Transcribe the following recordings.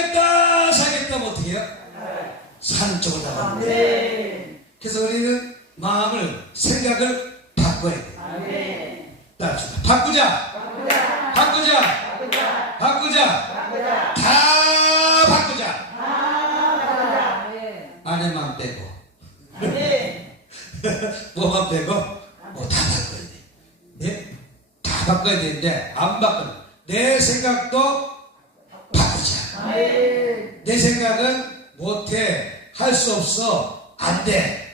살겠다 어떻게 해요? 사는 쪽으로 나갑니다. 그래서 우리는 마음을, 생각을 바꿔야 돼요. 따라합시다. 바꾸자. 다 바꾸자. 아내만 빼고. 뭐만 빼고? 다 바꿔야 돼. 네? 다 바꿔야 되는데 안 바꾸는. 내 생각도 바꾸자. 내 생각은 못해. 할 수 없어. 안 돼.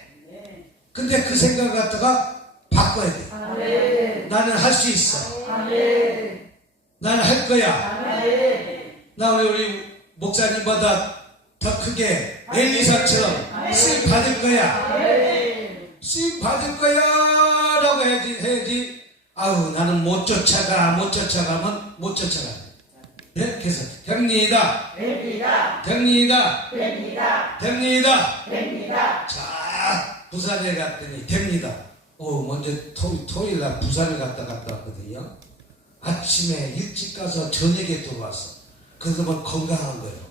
근데 그 생각을 갖다가 바꿔야 돼. 나는 할 수 있어. 나는 할 거야. 나는 우리 목사님보다 더 크게 엘리사처럼 쓰임 받을 거야. 쓰임 받을 거야 라고 해야지. 아우 나는 못 쫓아가면 못 쫓아가. 네? 그래서 됩니다. 자, 부산에 갔더니 됩니다. 먼저 토요일날 부산에 갔다 왔거든요. 아침에 일찍 가서 저녁에 들어왔어. 그래서 뭐 건강한 거예요.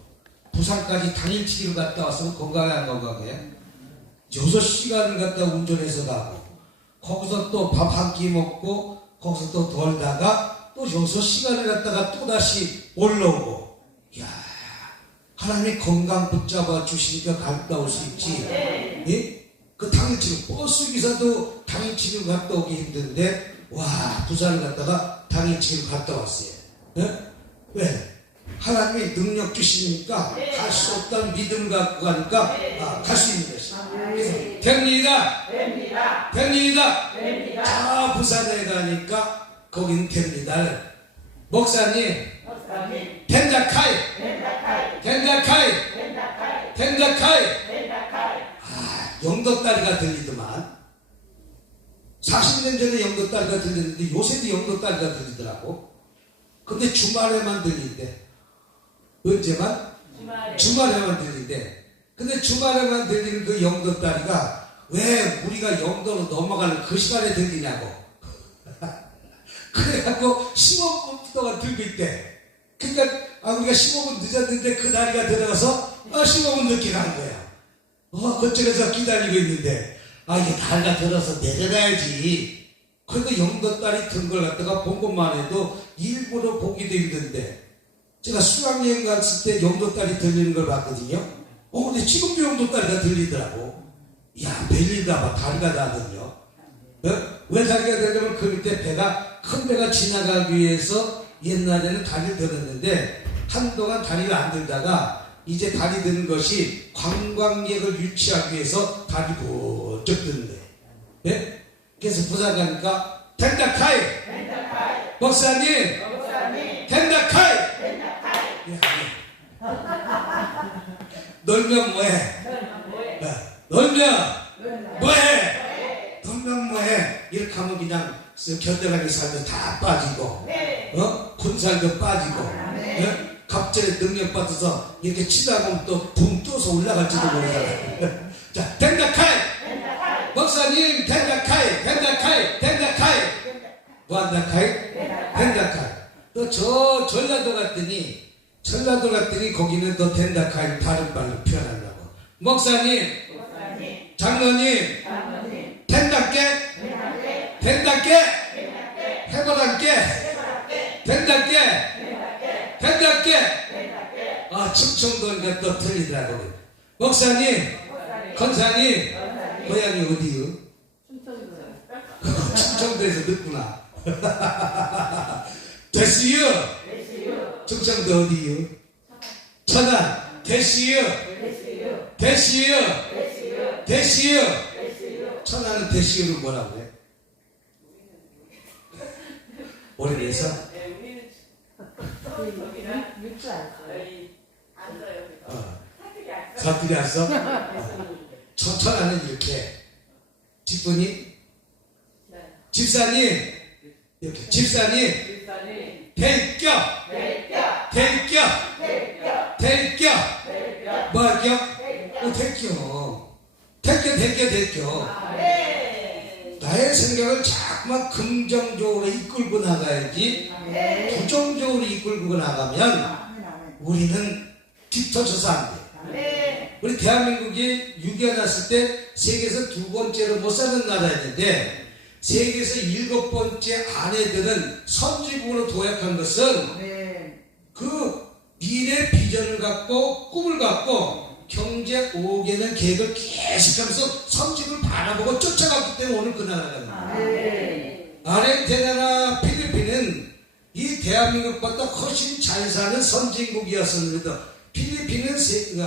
부산까지 당일치기로 갔다 왔으면 건강해 안 건강해? 6시간을 갖다 운전해서 가고 거기서 또 밥 한 끼 먹고 거기서 또 돌다가 또 6시간을 갔다가 또다시 올라오고. 이야, 하나님이 건강 붙잡아 주시니까 갔다 올 수 있지. 예? 그 당일치기 버스 기사도 당일치기로 갔다 오기 힘든데 와, 부산을 갔다가 당일치기로 갔다 왔어요. 예? 왜? 하나님이 능력 주시니까 갈 수 없다는 믿음 갖고 가니까 갈 수 있는 것이. 그래서 됩니다. 자, 부산에 가니까 거긴 됩니다. 목사님 된다카이. 영도다리가 들리더만. 40년 전에 영도다리가 들렸는데 요새도 영도다리가 들리더라고. 근데 주말에만 들린대. 언제만? 주말에만 들린대. 근데 주말에만 들리는 그 영도다리가 왜 우리가 영도로 넘어가는 그 시간에 들리냐고. 그래갖고 15분 동안 들고 있대. 그러니까 우리가 15분 늦었는데 그 다리가 들어가서 15분 늦게 간 거야. 그쪽에서 기다리고 있는데 이게 다리가 들어서 내려가야지. 그래도 영도다리 든 걸 갖다가 본 것만 해도 일부러 보기도 힘든데 제가 수학여행 갔을 때 영도다리 들리는 걸 봤거든요. 근데 지금도 영도다리가 들리더라고. 이야, 들리다봐. 다리가 나거든요. 왜 다리가 되냐면 그 밑에 큰 배가 지나가기 위해서 옛날에는 다리를 들었는데 한동안 다리가 안 들다가 이제 다리 드는 것이 관광객을 유치하기 위해서 다리 부쩍 드는 거예요. 네? 그래서 부산 가니까 텐다카이 목사님 텐다카이 놀면 뭐해? 놀면 뭐해? 이렇게 하면 그냥 겨드랑이 살도 다 빠지고 군살도 빠지고 갑자기 능력 받아서 이렇게 치다 보면 또 붕 떠서 올라갈지도 모르잖아. 자, 텐다카이 목사님 텐다카이 뭐한다카이? 텐다카이. 또 저 전라도 갔더니 거기는 또 텐다카이 다른 말로 표현한다고. 목사님 장로님 텐다께 해보란께 텐다께 충청도니까 또 틀리더라고요. 목사님 권사님 고향이 어디요? 충청도에서 듣구나. 됐어요. 충청도 어디요? 천안. 됐어요. 천안은 됐어요를 뭐라고 해? 오래돼서? 사투리 안 써? 천안은 이렇게 집분이 집사님 이렇게 집사님 대격 뭐 할게요? 대격 나의 생각을 자꾸만 긍정적으로 이끌고 나가야지 부정적으로 이끌고 나가면 우리는 뒤터져서 안 돼. 네. 우리 대한민국이 6.25 났을 때 세계에서 2번째로 못 사는 나라였는데 세계에서 7번째 아내들은 선진국으로 도약한 것은 네. 그 미래 비전을 갖고 꿈을 갖고 경제 5개년 계획을 계속하면서 선진국을 바라보고 쫓아갔기 때문에 오늘 그 나라가 네. 아르헨티나나 필리핀은 이 대한민국보다 훨씬 잘 사는 선진국이었었는데 필리핀은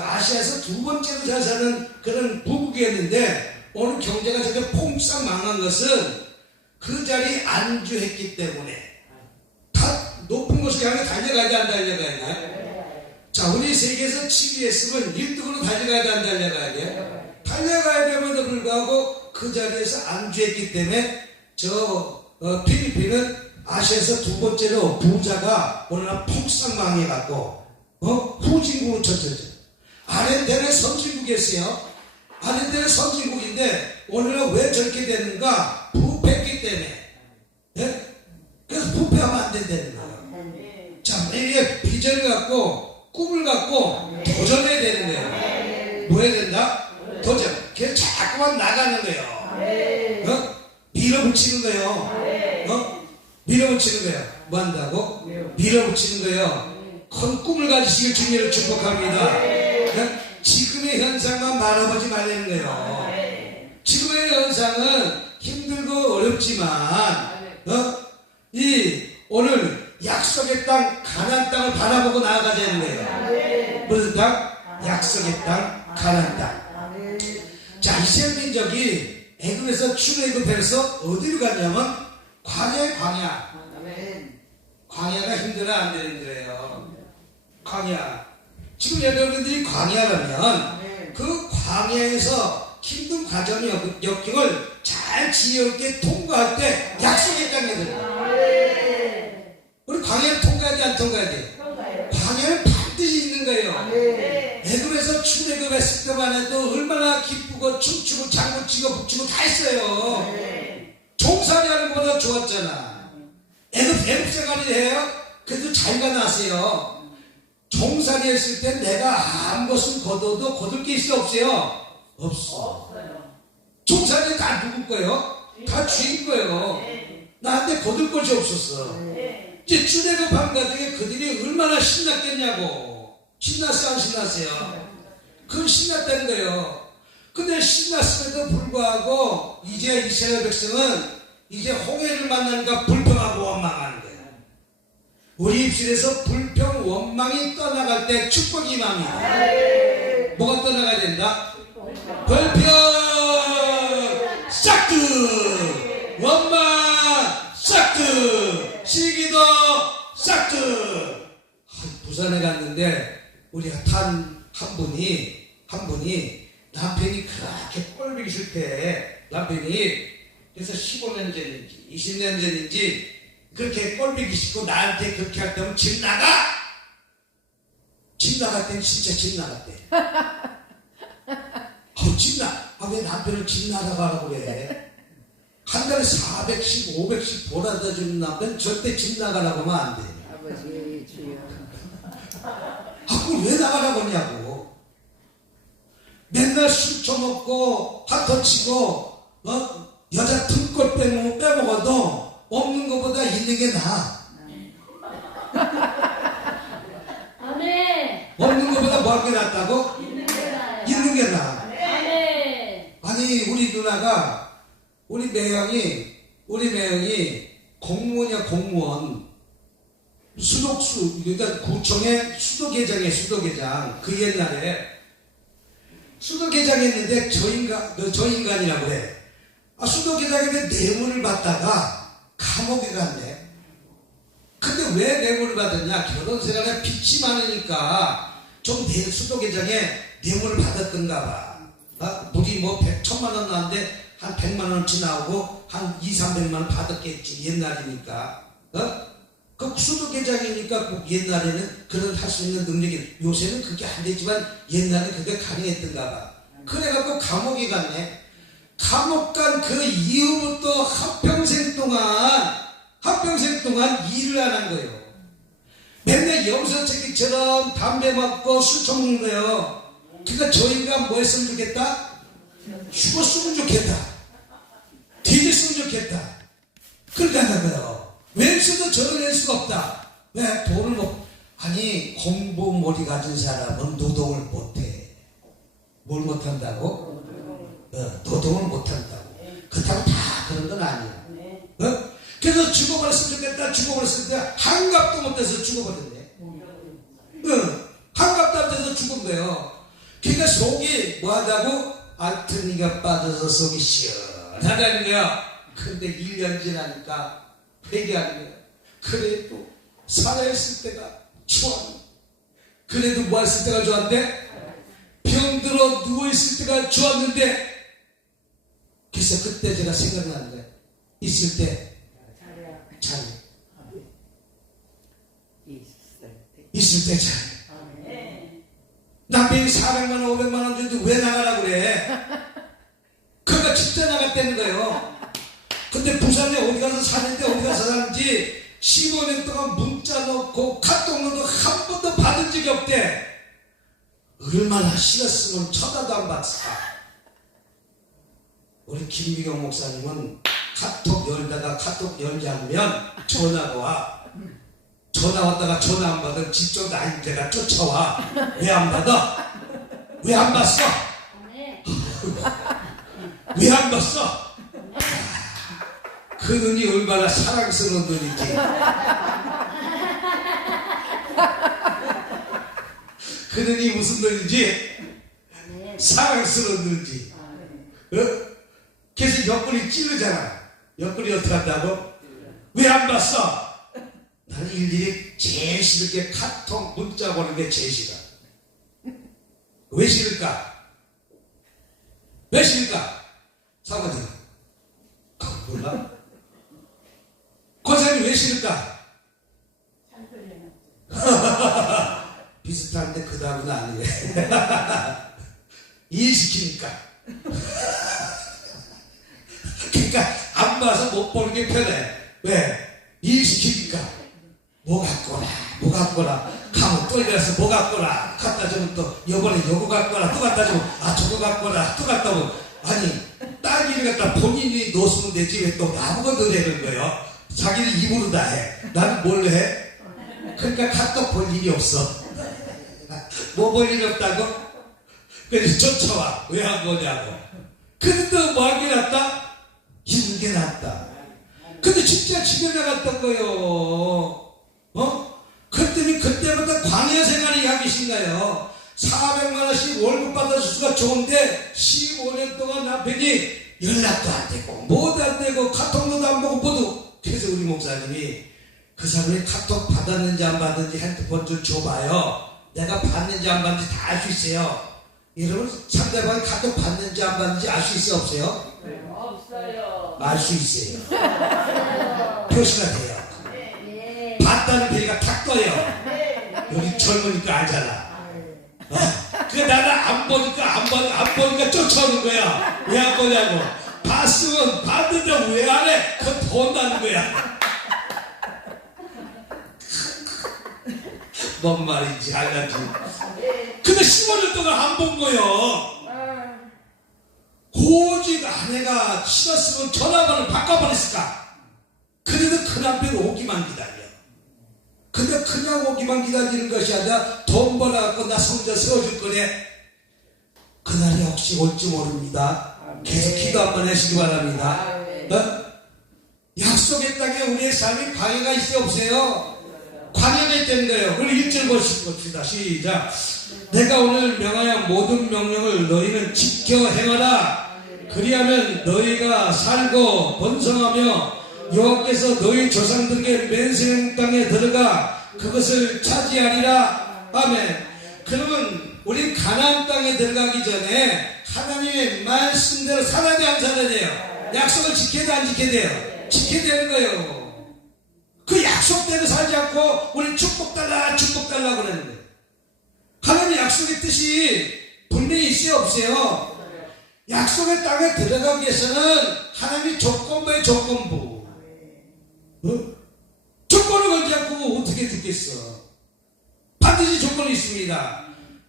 아시아에서 2번째로 잘 사는 그런 부국이었는데 오늘 경제가 저렇게 퐁싹 망한 것은 그 자리에 안주했기 때문에 다 높은 곳을 향해 달려가야 돼, 안 달려가야 돼? 자, 우리 세계에서 7위 했으면 1등으로 달려가야 돼, 안 달려가야 돼? 달려가야 됨에도 불구하고 그 자리에서 안주했기 때문에 필리핀은 아시아에서 2번째로 부자가 오늘날 퐁싹 망해갖고 후진국으로 쳐졌죠. 아르헨티나는 선진국이었어요. 아르헨티나는 선진국인데 오늘날 왜 저렇게 되는가? 부패했기 때문에. 예? 그래서 부패하면 안 된다는 거예요. 자, 이게 비전을 갖고 꿈을 갖고 도전해야 되는 거예요. 뭐 해야 된다? 도전. 그래서 자꾸만 나가는 거예요. 밀어붙이는 거예요. 밀어붙이는 거예요. 뭐 한다고? 밀어붙이는 거예요. 큰 꿈을 가지시길 주님을 축복합니다. 지금의 현상만 바라보지 말라는 거예요. 지금의 현상은 힘들고 어렵지만 오늘 약속의 땅 가나안 땅을 바라보고 나아가자는 거예요. 무슨 땅? 약속의 땅 가나안 땅. 자, 이스라엘 민족이 애굽에서 출애굽해서 어디로 갔냐면 광야. 광야가 힘들어 안 되는 거예요. 광야. 지금 여러분들이 광야라면 그 광야에서 힘든 과정의 역경을 잘 지혜롭게 통과할 때 약속의 땅에 들어요. 우리 광야를 통과해야 돼, 안 통과해야 돼? 광야는 반드시 있는 거예요. 애굽에서 출애굽했을 때만 해도 얼마나 기쁘고 춤추고 장구치고 북치고 다 했어요. 종살이 하는 것보다 좋았잖아. 애굽 생활을 해요? 그래도 자유가 나세요. 종살이 했을 때 내가 아무것을 거둬도 거둘 게 있어, 없어요? 없어. 종살이 다 누구 거예요? 다 주인 거예요. 나한테 거둘 것이 없었어. 이제 출애굽한 과정에 그들이 얼마나 신났겠냐고. 신났어요, 안 신났어요? 그건 신났다는 거예요. 근데 신났음에도 불구하고 이제 이스라엘 백성은 이제 홍해를 만나니까 불평하고 원망하는 거예요. 우리 입술에서 불평, 원망이 떠나갈 때 축복이 임합니다. 뭐가 떠나가야 된다? 불평, 싹드! 원망, 싹드! 시기도, 싹드! 부산에 갔는데 우리가 탄 한 분이 남편이 그렇게 꼴보기 싫대. 남편이 그래서 15년 전인지 20년 전인지 그렇게 꼴보기 싫고 나한테 그렇게 할 때면 집 나가! 집 나갔더니 진짜 집 나갔대. 왜 남편을 집 나가라고 그래? 한 달에 400씩 500씩 벌어다 주는 남편 절대 집 나가라고 하면 안 돼. 아버지 주여. 그걸 왜 나가라고 하냐고. 맨날 술 처먹고 핫터 치고 여자 등골 빼먹어도 없는 것보다 있는 게 나아. 아멘. 없는 것보다 뭐 하는 게 낫다고? 있는 게 나아요. 있는 게 나아. 아멘. 아니 우리 누나가 우리 매형이 공무원이야. 공무원. 수독수, 그러니까 구청의 수도계장. 그 옛날에 수도계장 했는데 저 인간이라고 그래. 수도계장인데 뇌물을 받다가 감옥에 갔네. 근데 왜 뇌물을 받았냐? 결혼 생활에 빚이 많으니까 좀 수도계장에 뇌물을 받았던가 봐. 물이 뭐 1,000만 원 나왔는데 한 100만 원치 나오고 한 200~300만 원 받았겠지. 옛날이니까. 그 수도계장이니까 옛날에는 그런 할 수 있는 능력이, 요새는 그게 안 되지만 옛날에 그게 가능했던가 봐. 그래갖고 감옥에 갔네. 감옥 간 그 이후부터 한평생 동안 일을 안 한 거예요. 맨날 염소새끼처럼 담배 맞고 술 처먹는 거예요. 그러니까 저희가 뭐 했으면 좋겠다? 죽었으면 좋겠다. 뒤졌으면 좋겠다. 그렇게 하는 거예요. 왼수도 저를 낼 수가 없다. 왜? 돈을 못, 아니, 공부 머리 가진 사람은 노동을 못해. 뭘 못한다고? 노동을 못한다고. 그렇다고 다 그런 건 아니야. 어? 그래서 죽어버렸으면 좋겠다. 죽어버렸을 때 한갑도 못해서 죽어버렸네. 한갑도 안 돼서 죽은 거예요. 그러니까 속이 뭐하다고? 알튼이가 빠져서 속이 시원하다는 거야. 근데 1년 지나니까 회개하는 거야. 그래도 살아있을 때가 좋았네. 그래도 뭐 했을 때가 좋았는데? 병들어 누워있을 때가 좋았는데, 그래서 그때 제가 생각나는 거야. 있을 때 잘해. 있을 때 잘해. 남편이 400만 원, 500만 원 주는데 왜 나가라 그래? 그러니까 진짜 나갔다는 거예요. 근데 부산에 어디 가서 사는데 어디 가서 사는지 15년 동안 문자 넣고 카톡 넣어도 한 번도 받은 적이 없대. 얼마나 싫었으면 쳐다도 안 봤어. 우리 김미경 목사님은 카톡 열다가 카톡 열지 않으면 전화가 와. 전화 왔다가 전화 안 받으면 집쪽 나인 데가 쫓아와. 왜 안 받아? 왜 안 봤어? 아멘. 왜 안 봤어? 그 눈이 얼마나 사랑스러운 눈인지. 그 눈이 무슨 눈인지, 사랑스러운 눈인지. 어? 그래서 옆구리 찌르잖아. 옆구리 어떻게 한다고? 왜 안 봤어? 나는 일일이 제일 싫을 게 카톡 문자 보는 게 제일 싫어. 왜 싫을까? 왜 싫을까? 사과드려. 몰라? 권사님 왜 싫을까? 비슷한데 그 다음은 아니래. 일 시키니까. 그러니까 안 봐서 못 보는 게 편해. 왜? 일 시키니까. 뭐 갖거라, 뭐 갖거라. 가면 또 일어나서 뭐 갖거라. 갖다 주면 또 요번에 요거 갖거라. 또 갖다 주면 아 저거 갖거라. 또 갖다 오면 아니 딸기를 갖다 본인이 놓으면 되지 왜 또 나보고 넣으라는 거예요. 자기는 입으로 다 해. 나는 뭘 해? 그러니까 카톡 볼 일이 없어. 뭐 볼 일이 없다고? 그래서 쫓아와. 왜 한 거냐고. 근데 뭐 하는 게 낫다? 있는 게 낫다. 근데 진짜 집에 나갔던 거요. 그랬더니 그때부터 광야 생활이 약이신가요? 400만원씩 월급 받아줄 수가 좋은데 15년 동안 남편이 연락도 안 되고 뭐도 안 되고 카톡도 안 보고 모두. 그래서 우리 목사님이 그 사람이 카톡 받았는지 안 받았는지 핸드폰 좀 줘봐요. 내가 받는지 안 받는지 다 알 수 있어요. 여러분 상대방이 카톡 받는지 안 받는지 알 수 있어요 없어요? 없어요. 알 수 있어요. 표시가 돼요. 봤다는 배가 탁 떠요. 여기 젊으니까 알잖아. 그래 나는 안 보니까 쫓아오는 거야. 왜 안 보냐고. 봤으면 봤는데 왜 안 해? 그건 본다는 거야. 뭔 말인지 알겠지. 근데 15년 동안 안 본 거요. 오직 아내가 싫었으면 전화번호를 바꿔버렸을까? 그래도 그 남편 오기만 기다려. 근데 그냥 오기만 기다리는 것이 아니라 돈 벌어갖고 나 성전 세워줄 거래. 그날이 혹시 올지 모릅니다. 계속 기도 한번 하시기 바랍니다. 약속의 땅에 우리의 삶이 광야가 있어요 없어요? 광야가 있다는 거예요. 우리 1절 봅시다. 시작. 내가 오늘 명하여 모든 명령을 너희는 지켜 행하라. 그리하면 너희가 살고 번성하며 여호와께서 너희 조상들에게 맹세한 땅에 들어가 그것을 차지하리라. 아멘. 그러면 우리 가나안 땅에 들어가기 전에 하나님의 말씀대로 살아야 돼 안 살아야 돼요? 약속을 지켜야 돼 안 지켜야 돼요? 지켜야 되는 거예요. 그 약속대로 살지 않고 우리 축복 달라 그러는 거예요. 하나님 약속의 뜻이 분명히 있어요 없어요? 약속의 땅에 들어가기 위해서는 하나님이 조건부에 조건부. 조건을 걸지 않고 어떻게 죽겠어? 반드시 조건이 있습니다.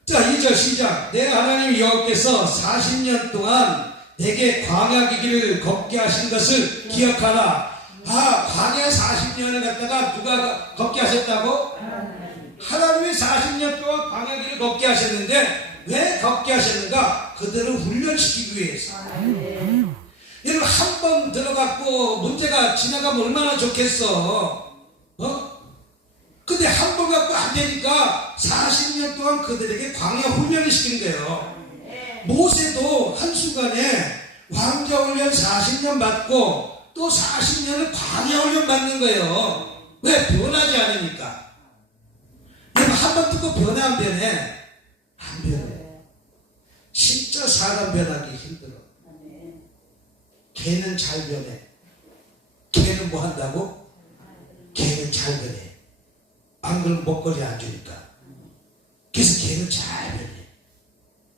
자, 2절 시작. 내 하나님 여호와께서 40년 동안 내게 광야 길을 걷게 하신 것을 기억하라. 광야 40년을 갖다가 누가 걷게 하셨다고? 하나님이 40년 동안 광야 길을 걷게 하셨는데 왜 걷게 하셨는가? 그들을 훈련시키기 위해서. 여러분, 한 번 들어갔고 문제가 지나가면 얼마나 좋겠어. 근데 한 번 갖고 안 되니까 40년 동안 그들에게 광야 훈련을 시킨 거예요. 모세도 한순간에 왕자 훈련 40년 받고 또 40년을 광야 훈련 받는 거예요. 왜? 변하지 않으니까. 여러분, 한 번 듣고 변해 안 변해? 안 변해. 진짜 사람 변하기 힘들어. 걔는 잘 변해. 걔는 뭐 한다고? 걔는 잘 변해. 안 그러면 먹거리 안 주니까. 그래서 걔는 잘 변해.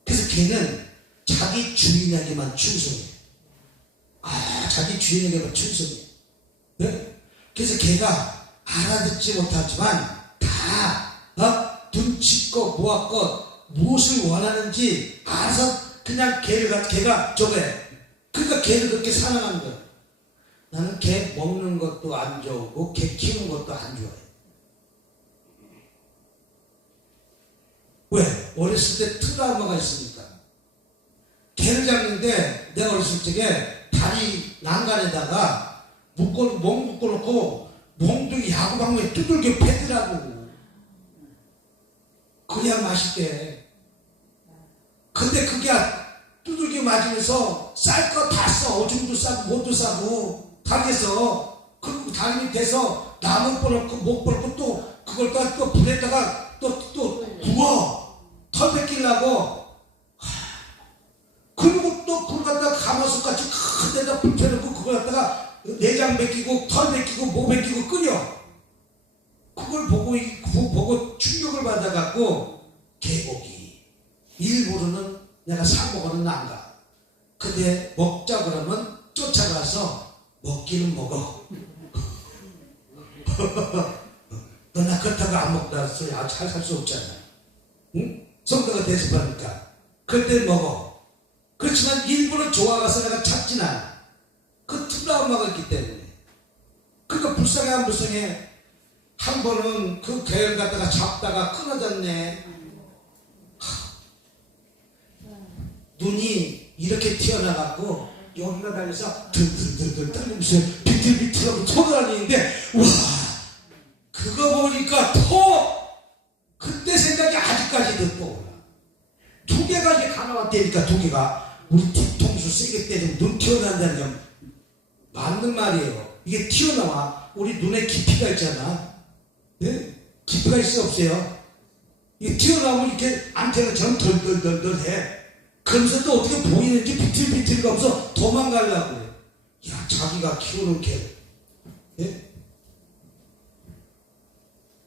그래서 걔는 자기 주인에게만 충성해. 자기 주인에게만 충성해. 네? 그래서 걔가 알아듣지 못하지만 다 눈치껏 모아껏 무엇을 원하는지 알아서 그냥 걔가 저거해. 그러니까 걔를 그렇게 사랑하는 거야. 나는 걔 먹는 것도 안 좋고 걔 키우는 것도 안 좋아해. 왜? 어렸을 때 트라우마가 있으니까. 개를 잡는데 내가 어렸을 적에 다리 난간에다가 멍 묶어놓고 멍둥이 야구방망이 두들겨 패더라고. 그냥 맛있대. 근데 그게 두들겨 맞으면서 쌀 거 다 써. 오줌도 싸고 못도 싸고 다리에서. 그리고 다리 밑에서 나무 뻗어놓고 목 뻗고 또 그걸 또 불에다가 또 구워. 털 벗기려고. 그리고 또 그걸 갖다가 가마솥같이 큰 데다 불 펴놓고 그걸 갖다가 내장 벗기고 털 벗기고 목 벗기고 끓여. 그걸 보고 충격을 받아갖고 개고기 일부러는 내가 사 먹어는 안 가. 근데 먹자 그러면 쫓아가서 먹기는 먹어. 너 나 그렇다고 안 먹다 소리 잘 살 수 없잖아. 응? 성도가 대접하니까. 그럴 때 먹어. 그렇지만 일부러 좋아가서 내가 찾진 않아. 그 트라우마가 있기 때문에. 그러니까 불쌍해 안 불쌍해. 한 번은 그 개를 갖다가 잡다가 끊어졌네. 눈이 이렇게 튀어나갔고 여기가 달려서 든든든든 떨리면서 비틀비틀하고 쳐다니는데 와, 그거 보니까 더 그때 생각이 아직까지도 떠올라. 두 개가 이제 가나왔다니까. 두 개가 우리 뒤통수 세게 때리면 눈 튀어나온다는 건 맞는 말이에요. 이게 튀어나와. 우리 눈에 깊이가 있잖아. 네? 깊이가 있어 없어요? 이게 튀어나오면 이렇게 안테나처럼 덜덜덜덜 해. 그러면서 또 어떻게 보이는지 비틀비틀가 없어 도망가려고 해. 야, 자기가 키우는 개. 네?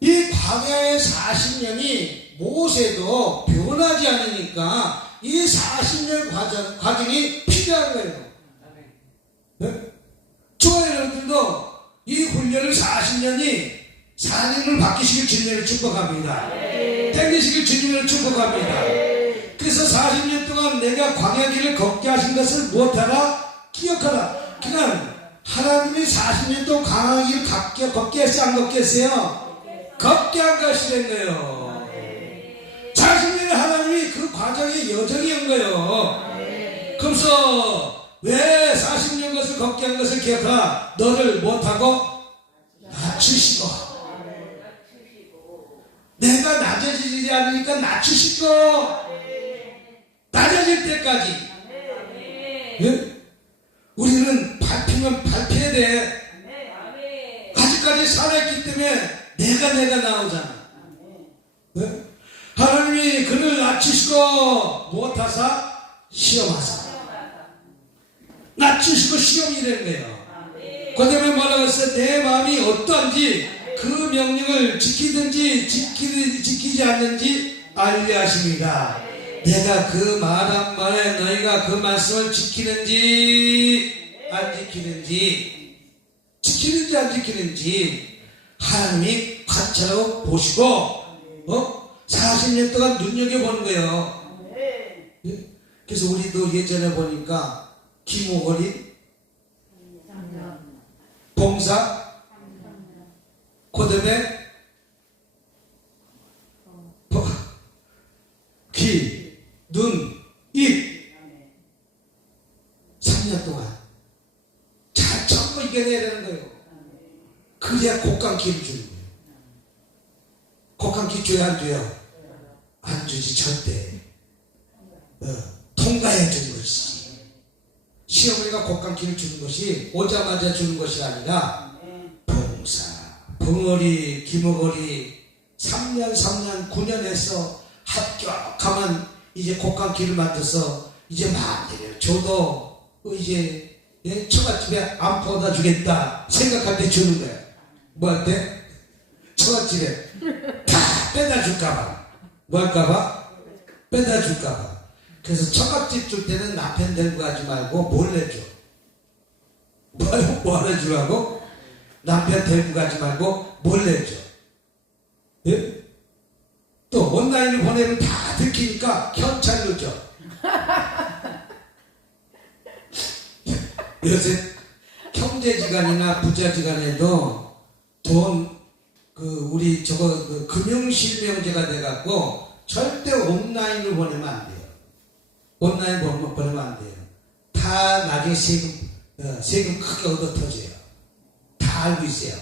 이 광야의 40년이 모세도 변하지 않으니까 이 40년 과정이 필요한 거예요. 네? 저와 여러분들도 이 훈련을 40년이 사님을 바뀌시길 주님을 축복합니다. 땡기시길 주님을 축복합니다. 그래서 40년 동안 내가 광야 길을 걷게 하신 것을 무엇하라? 기억하라. 그냥 하나님이 40년 동안 광야 길을 걷게 했어요? 안 걷게 했어요? 걷게 한 것이란 거예요. 40년에 하나님이 그 과정에 여정이 한 거예요. 그래서 왜 40년 것을 걷게 한 것을 기억하라. 너를 못하고 낮추시고, 내가 낮아지지 않으니까 낮추시고, 낮아질 때까지. 예? 우리는 밟히면 밟혀야 돼. 아직까지 살아있기 때문에 내가 나오잖아. 네? 하나님이 그를 낮추시고 무엇하사? 시험하사. 낮추시고 시험이 된 거예요. 그 다음에 뭐라고 했어요? 내 마음이 어떠한지 그 명령을 지키든지 지키지 않는지 알려 하십니다. 내가 그 말한 말에 너희가 그 말씀을 지키는지 안 지키는지 하나님이 관찰하고 보시고 40년 동안 눈여겨보는 거예요. 예? 그래서 우리도 예전에 보니까 김호걸이 봉사 그 다음에 귀, 눈, 입 3년 동안 잘 참고 이겨내야 되는 거예요. 그래야 곡간기를 주는 거예요. 곡간기 줘야 안 줘요? 안 주지 절대. 통과해 주는 것이지. 시어머니가 곡간기를 주는 것이 오자마자 주는 것이 아니라 봉사, 벙어리, 김어거리 3년, 9년 해서 합격하면 이제 곡간기를 만들어서 이제 마음대로 줘도 이제 처갓집에 안 퍼다 주겠다 생각할 때 주는 거야. 뭐 할 때? 처갓집에 다 빼다 줄까봐. 뭐 할까봐? 빼다 줄까봐. 그래서 처갓집 줄 때는 남편 들고 가지 말고 몰래 줘. 뭐 하나 주라고? 남편 데리고 가지 말고 몰래 줘. 예? 또 온라인을 보내면 다 들키니까 현찰로 줘. 요새 형제지간이나 부자지간에도 우리 금융실명제가 돼갖고 절대 온라인을 보내면 안 돼요. 온라인 보내면 안 돼요. 다 나중에 세금 크게 얻어 터져요. 다 알고 있어요.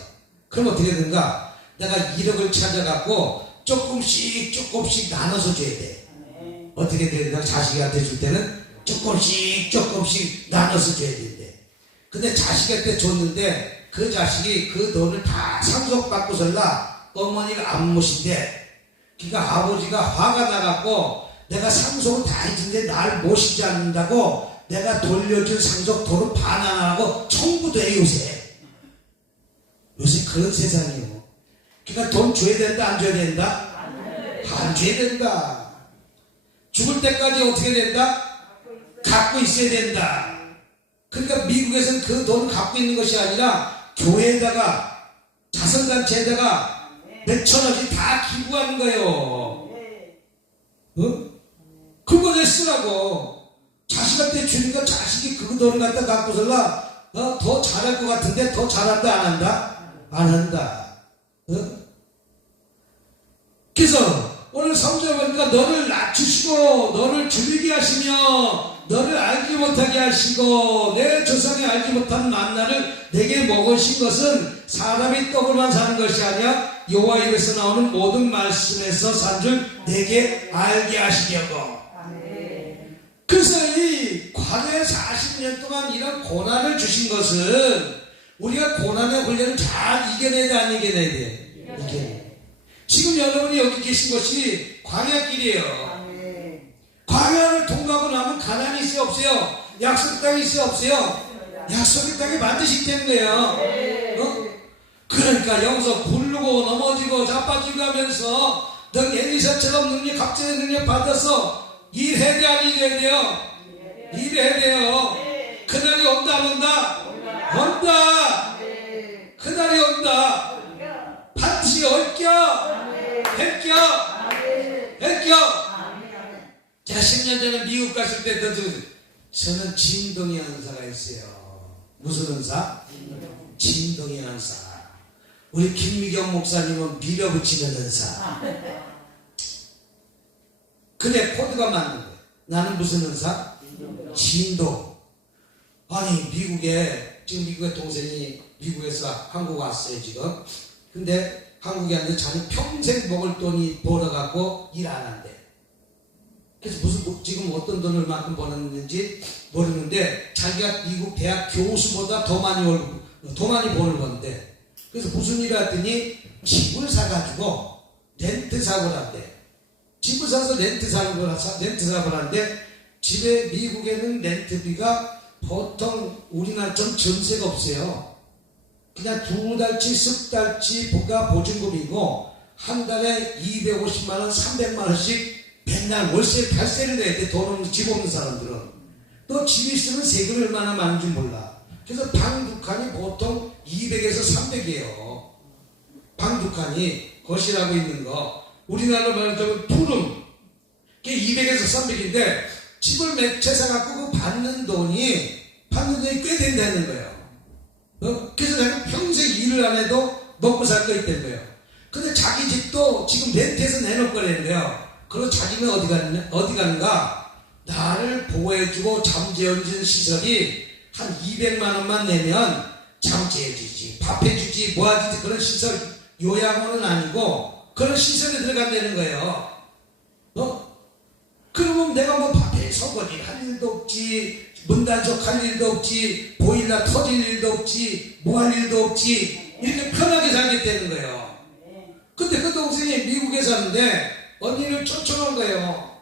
그럼 어떻게 되는가? 내가 1억을 찾아갖고 조금씩 나눠서 줘야 돼. 어떻게 되는가? 자식한테 줄 때는 조금씩 나눠서 줘야 된대. 근데 자식한테 줬는데 그 자식이 그 돈을 다 상속받고서라 어머니가 안 모신대. 그러니까 아버지가 화가 나갖고 내가 상속을 다 해준데 날 모시지 않는다고 내가 돌려준 상속 돈을 반환하고 청구도 해 요새. 요새 그런 세상이에요. 그러니까 돈 줘야 된다 안 줘야 된다? 안 줘야 된다. 죽을 때까지 어떻게 된다? 갖고 있어야 된다. 그러니까 미국에서는 그 돈을 갖고 있는 것이 아니라 교회에다가 자선단체에다가 몇천원씩 다 기부하는 거예요. 그거를 쓰라고. 자식한테 주니까 자식이 그 돈을 갖다 갖고서라 더 잘할 것 같은데 더 잘한다 안 한다? 안 한다. 그래서 오늘 성경에 보니까 너를 낮추시고 너를 줄이게 하시며 너를 알지 못하게 하시고 내 조상이 알지 못한 만나를 내게 먹으신 것은 사람이 떡으로만 사는 것이 아니야 여호와 입에서 나오는 모든 말씀에서 산 줄 내게 알게 하시려고. 그래서 이 광야 40년 동안 이런 고난을 주신 것은 우리가 고난의 훈련을 잘 이겨내야 돼 안 이겨내야 돼? 이겨내. 지금 여러분이 여기 계신 것이 광야길이에요. 광야를 통과하고 나면 가난이 있어요 없어요? 약속 땅이 있어요 없어요? 약속의 땅이 반드시 있다는 거예요. 그러니까 여기서 굴르고 넘어지고 자빠지고 하면서 너 엘리사처럼 능력 갑자기 능력 받아서 일해야 돼 안 일해야 돼요? 일해야 돼요. 그날이 온다 안 온다? 온다. 그날이 온다. 반드시 올겨. 할겨. 제가 10년 전에 미국 갔을 때 저는 진동의 은사가 있어요. 무슨 은사? 진동의 은사. 우리 김미경 목사님은 밀어붙이는 은사. 근데 코드가 맞는 거예요. 나는 무슨 은사? 진동. 아니 지금 미국의 동생이 미국에서 한국 왔어요 지금. 근데 한국에 왔는데 자기 평생 먹을 돈이 벌어갖고 일 안 한대. 그래서 지금 어떤 돈을 만큼 버는지 모르는데 자기가 미국 대학 교수보다 더 많이 돈을 버는데. 그래서 무슨 일을 했더니 집을 사가지고 렌트 사업을 한대. 집을 사서 렌트 사업을 하는데 집에 미국에는 렌트비가 보통 우리나라처럼 전세가 없어요. 그냥 2달치, 10달치 부가 보증금이고 한 달에 250만원, 300만원씩 맨날 월세 탈세를 내야 돼. 돈 없는 집 없는 사람들은. 또 집이 있으면 세금이 얼마나 많은지 몰라. 그래서 방 두 칸이 보통 200에서 300이에요. 방 두 칸이 거실하고 있는 거. 우리나라로 말하자면 푸름. 그게 200에서 300인데 집을 매체사 갖고 그 받는 돈이 꽤 된다는 거예요. 그래서 내가 평생 일을 안 해도 먹고 살 거 있다는 거예요. 근데 자기 집도 지금 렌트해서 내놓을 거라는 거예요. 그리고 자기는 어디 가는가? 나를 보호해주고 잠재워주는 시설이 한 200만 원만 내면 잠재해주지, 밥해주지, 뭐하지 그런 시설, 요양원은 아니고 그런 시설에 들어간다는 거예요. 그러면 내가 뭐 밥에 설거지 할 일도 없지, 문단속 할 일도 없지, 보일러 터질 일도 없지, 뭐 할 일도 없지, 이렇게 편하게 살겠다는 거예요. 근데 그 동생이 미국에 사는데 언니를 초청한 거예요.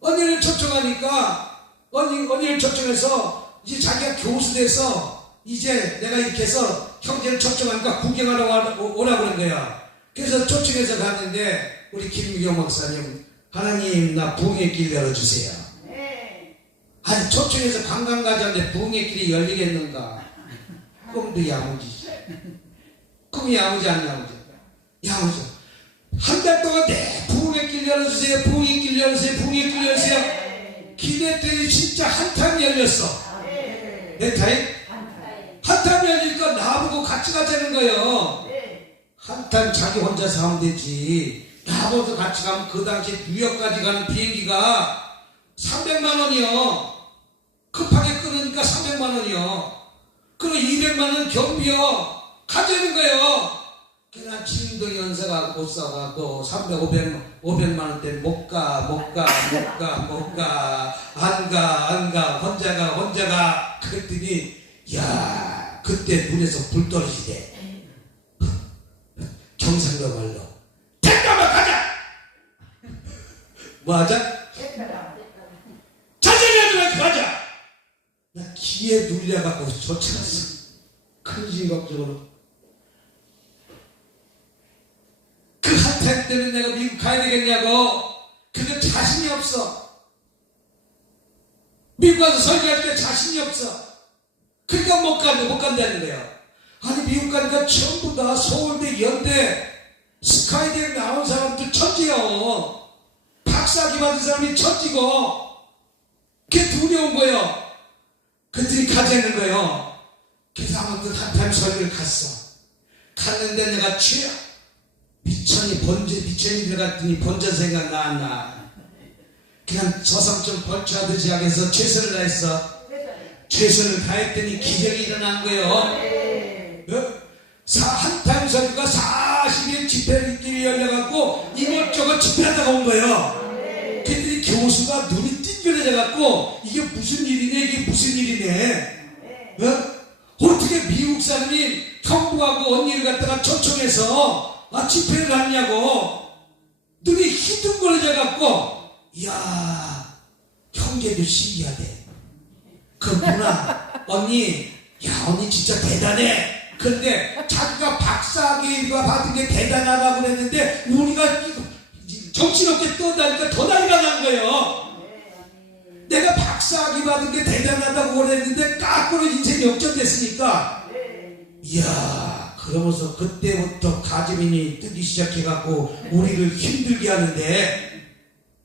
언니를 초청하니까 언니를 초청해서 이제 자기가 교수 돼서 이제 내가 이렇게 해서 형제를 초청하니까 구경하러 오라고 그런 거야. 그래서 초청해서 갔는데 우리 김미경 목사님, 하나님 나 부흥의 길 열어주세요. 아니 초청해서 관광 가자는데 부흥의 길이 열리겠는가? 꿈도 야무지지. 꿈이 야무지 안 야무지? 야무져. 한 달 동안 부흥의 길 열어주세요. 부흥의 길 열어주세요. 부흥의 길 열어주세요. 기대했더니 진짜 한 타임 열렸어. 몇 타임? 한 타임 열리니까 나보고 같이 가자는 거예요. 한 타임 자기 혼자서 하면 되지. 나보고 같이 가면 그 당시 뉴욕까지 가는 비행기가 300만 원이요. 급하게 끊으니까 300만 원이요. 그리고 200만 원 경비요. 가자는 거예요. 그냥 지금도 연세가 못 사가고 300, 500만 원대 못 가. 안 가. 혼자 가. 그랬더니, 야, 그때 눈에서 불 떨어지대. 경상도 말로. 잠깐만 가자! 뭐 하자? 자전거 가지고 가자! 나 기에 눌려갖고 쫓아갔어. 큰 심각적으로. 그 한 타임 때문에 내가 미국 가야 되겠냐고. 그게 자신이 없어. 미국 가서 설교할 때 자신이 없어. 그러니까 못 간다는 거야. 아니 미국 가니까 전부 다 서울대, 연대, 스카이대 나온 사람들 천지요. 박사학위 받은 사람이 천지고. 그게 두려운 거예요. 그들이 가자는 거예요. 그래서 아무튼 한 타임 설교를 갔어. 갔는데 내가 미천이 들어갔더니 본전 생각 나왔나. 그냥 저성 좀 벌초하듯이 하면서 최선을 다했어. 최선을 다했더니 기적이 일어난 거예요. 한 타임 설교가 40일 집회를 열려갖고 이것저것 집회하다가 온 거예요. 그들이 교수가 눈이 띵겨져갖고 이게 무슨 일이네. 어떻게 미국 사람이 형부하고 언니를 갖다가 초청해서 집회를 하냐고. 눈이 휘둥거려져갖고, 이야, 형제도 신기하대. 그렇구나. 언니 진짜 대단해. 그런데 자기가 박사학위가 받은 게 대단하다고 그랬는데 우리가 정신없게 떠다니까 더 난리가 난 거예요. 내가 박사학위 받은 게 대단하다고 그랬는데 까꾸로 인생이 역전됐으니까, 이야, 그러면서 그때부터 가재민이 뜨기 시작해갖고 우리를 힘들게 하는데,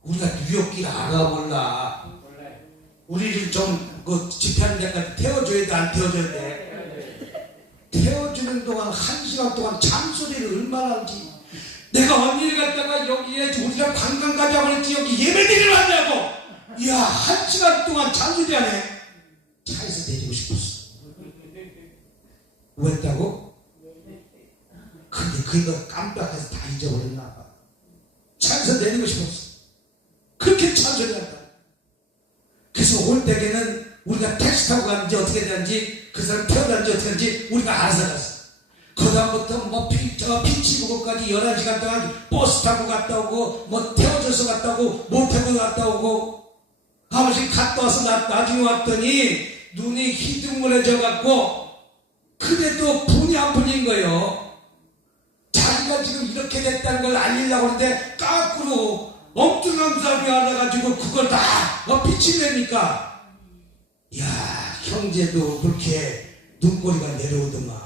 우리가 뉴욕길 알아 몰라. 우리를 좀 집회하는 데까지 태워줘야 돼, 안 태워줘야 돼? 태워주는 동안 1시간 동안 잔소리를 얼마나 하지. 내가 언니를 갖다가 여기에 우리가 관광 가자고 그랬지, 여기 예배드리러 왔냐고. 이야, 1시간 동안 잔소리 하네. 차에서 내리고 싶었어. 왜 했다고? 근데 그거 깜빡해서 다 잊어버렸나 봐. 차에서 내리고 싶었어. 그렇게 잔소리 한다. 그래서 올 때에는 우리가 택시 타고 가는지 어떻게 되는지, 그 사람 태워다는지 어떻게 되는지 우리가 알아서 갔어. 그 다음부터 피치부고까지 11시간 동안 버스 타고 갔다 오고, 태워줘서 갔다 오고, 못 태워 갔다 오고, 한 번씩 갔다 와서 나중에 왔더니 눈이 휘둥그레져 갖고, 그래도 분이 안 풀린 거예요. 자기가 지금 이렇게 됐다는 걸 알리려고 하는데 까꾸로 엉뚱한 사람이 알아가지고 그걸 다 빛이 내니까, 야, 형제도 그렇게 눈꼬리가 내려오더만.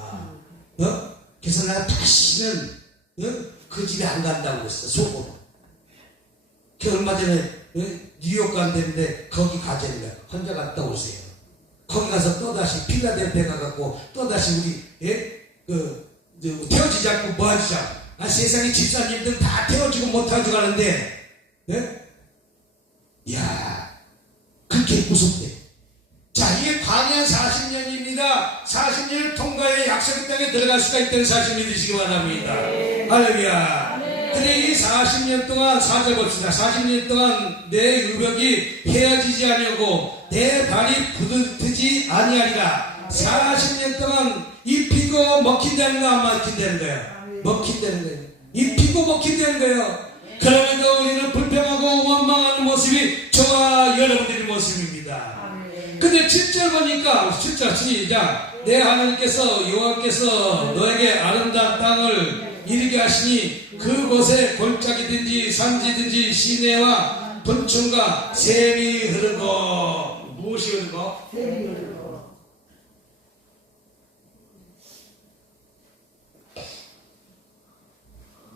그래서 나 다시는 그 집에 안 간다고 했어, 속으로. 그 얼마 전에 뉴욕 간다는데 거기 가자는 거야. 혼자 갔다 오세요. 거기 가서 또다시 필라델피아 가갖고 또다시 우리 태워지지 않고 뭐 하자. 세상에 집사님들 다 태워지고 못하고 가는데 이야 그렇게 무섭대. 자, 이게 광야 40년입니다. 40년을 통과해 약속의 땅에 들어갈 수가 있다는 사실 믿으시기 바랍니다. 할렐루야. 근데 이 40년 동안 사절 봅시다. 40년 동안 내 의벽이 헤어지지 아니하고 내 발이 부드러지지 아니하리라. 40년 동안 입히고 먹힌다는 거 안 먹힌다는 거예요? 먹힌다는 거예요. 입히고 먹힌다는 거예요. 그럼에도 우리는 불평하고 원망하는 모습이 저와 여러분들의 모습입니다. 근데 7절 보니까 7절 시작. 내 하나님께서 여호와께서 너에게 아름다운 땅을 이르게 하시니 그곳에 골짜기든지 산지든지 시내와 분충과 샘이 흐르고 무엇이 흐르고? 샘이 흐르고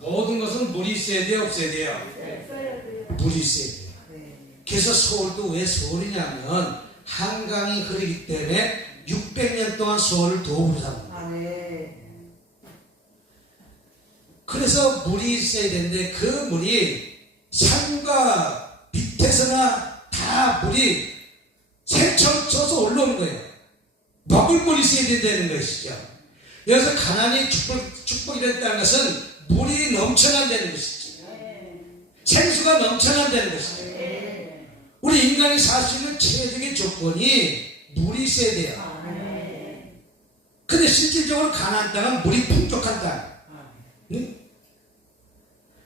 모든 것은 물이 있어야 돼요? 없어야 돼요? 물이 있어야 돼요. 그래서 서울도 왜 서울이냐면 한강이 흐르기 때문에 600년 동안 서울을 도읍으로 삼는 거예요. 그래서 물이 있어야 되는데 그 물이 산과 밑에서나 다 물이 새처럼 쳐서 올라오는 거예요. 먹을 물이 있어야 된다는 것이죠. 여기서 가나안의 축복이 됐다는 것은 물이 넘쳐난다는 것이죠. 생수가 넘쳐난다는 것이죠. 우리 인간이 살 수 있는 최적의 조건이 물이 있어야 돼요. 근데 실질적으로 가나안 땅은 물이 풍족한 땅. 응?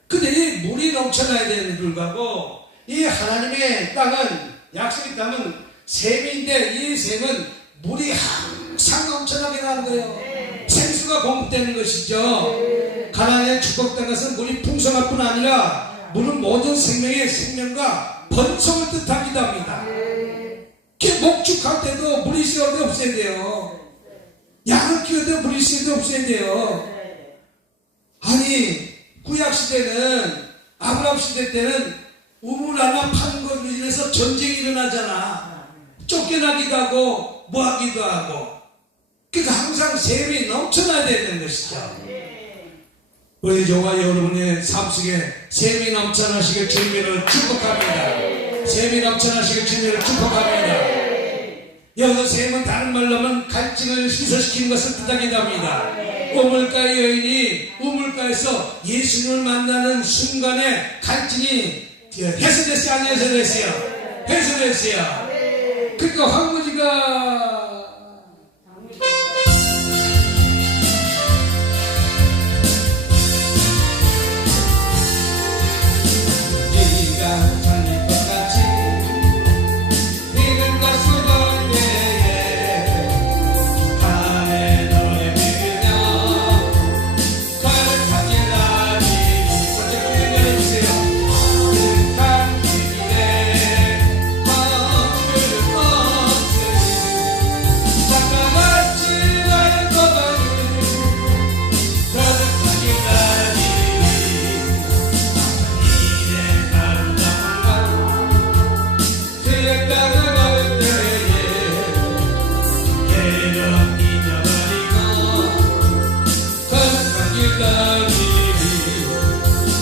근데 이 물이 넘쳐나야 되는 불구하고 이 하나님의 땅은 약속의 땅은 샘인데 이 샘은 물이 항상 넘쳐나게 나는 거예요. 생수가 공급되는 것이죠. 가나안의 축복 땅 것은 물이 풍성할 뿐 아니라 물은 모든 생명의 생명과 번성을 뜻하기도 합니다. 목축할 때도 물이 있어야 돼 없어야 돼요. 양을 키울 때 물이 있어야 돼 없어야 돼요. 아니 구약시대는 아브라함 시대 때는 우물 하나 파는 것으로 인해서 전쟁이 일어나잖아. 쫓겨나기도 하고 뭐하기도 하고. 그러니까 항상 샘이 넘쳐나야 되는 것이죠. 우리 저와 여러분의 삶 속에 샘이 넘쳐나시길 주님으로 축복합니다. 샘이 넘쳐나시길 주님으로 축복합니다. 여기서 샘은 다른 말로 하면 갈증을 희소시키는 것을 뜻하기도 합니다. 우물가의 여인이 우물가에서 예수님을 만나는 순간에 갈증이 해소됐어요? 안 해소됐어요? 해소됐어요. 그러니까 황무지가 살릴 것 같이 이른 가수던 때에 밤에 노래 부르며 가득하게 나니 어제 노래해주세요. 가득한 길에 마음을 걷으니 작가같이 날 거다니 가득하게 나니 따라갈 때에 대령 잊어버리고 가득한 길다리니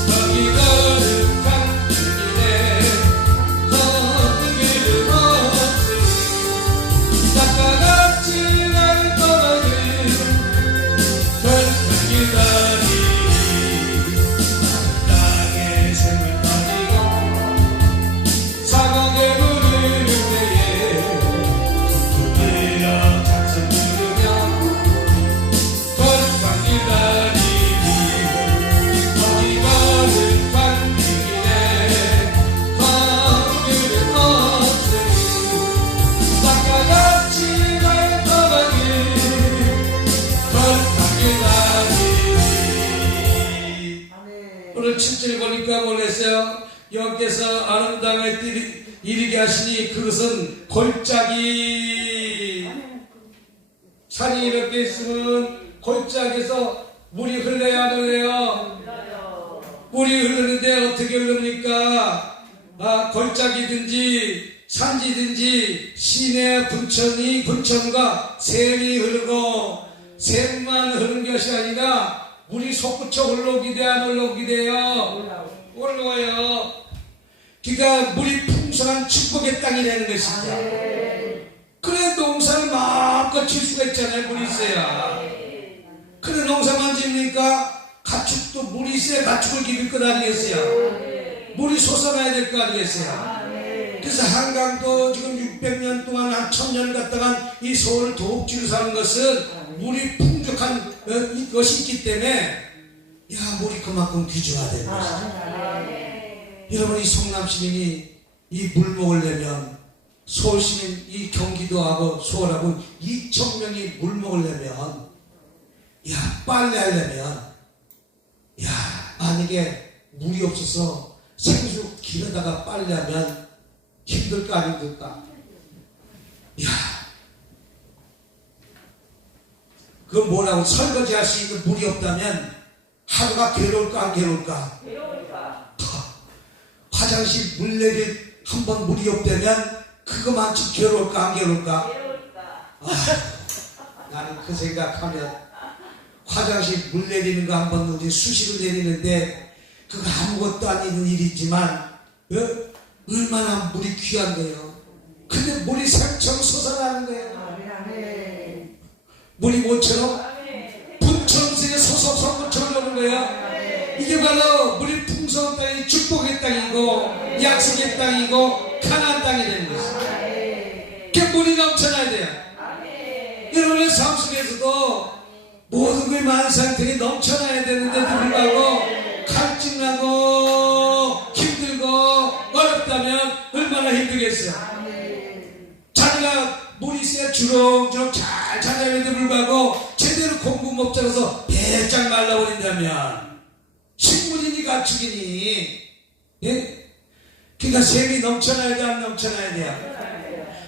거기 가득한 길에 걷는 길을 걷으니 작가같이 날 떠나니 가득한 길다리니 땅에 샘을 빠지고 사각에 오늘 7절 보니까 뭐랬어요? 여기서 아름다움에 이르게 하시니 그것은 골짜기. 산이 이렇게 있으면 골짜기에서 물이 흘러야 안 흘러요? 물이 흐르는데 어떻게 흐릅니까? 골짜기든지 산지든지 시내 분천과 샘이 흐르고 샘만 흐른 것이 아니라 물이 솟구쳐 올라오게 돼, 안 올라오게 돼요? 올라와요. 그러니까 물이 풍성한 축복의 땅이 되는 것입니다. 그래 농사를 마음껏 칠 수가 있잖아요. 물이 있어야. 그래 농사만 지으니까 가축도 물이 있어야 가축을 기를 것 아니겠어요? 물이 솟아나야 될 거 아니겠어요? 그래서 한강도 지금 600년 동안 한 1000년 갔다간 이 서울 도읍지로 사는 것은 물이 풍족한 것이 있기 때문에 물이 그만큼 귀중하다는 것이죠. 여러분 이 성남 시민이 이 물 먹으려면 서울 시민 이 경기도하고 서울하고 2,000명이 물 먹으려면 빨래하려면 만약에 물이 없어서 생수 길에다가 빨래하면 힘들까 안 힘들까? 그건 뭐라고 설거지 할 수 있는 물이 없다면 하루가 괴로울까 안 괴로울까? 괴로울까? 화장실 물내릴 한 번 물이 없다면 그거만치 괴로울까 안 괴로울까? 괴로울까? 나는 그 생각하면 화장실 물 내리는 거 한 번 우리 수시로 내리는데 그거 아무것도 아닌 일이지만 얼마나 물이 귀한 거예요. 근데 물이 샘처럼 솟아나는 거예요. 물이 뭐처럼? 분천새에 솟아서 것처럼 오는 거예요. 이게 바로 물이 풍성한 땅이 축복의 땅이고 약속의 땅이고 가나안 땅이 되는 것입니다. 그 물이 넘쳐나야 돼요. 여러분의 삶 속에서도 모든 것이 만상되게 넘쳐나야 되는데도 불구하고 갈증나고 힘들고 어렵다면 얼마나 힘들겠어요. 자기가 물이 있어야 주렁주렁 잘 자라는데도 불구하고 제대로 공부 못 잘라서 배짱 말라버린다면 식물이니 가축이니 그러니까 샘이 넘쳐나야 돼 안 넘쳐나야 돼요?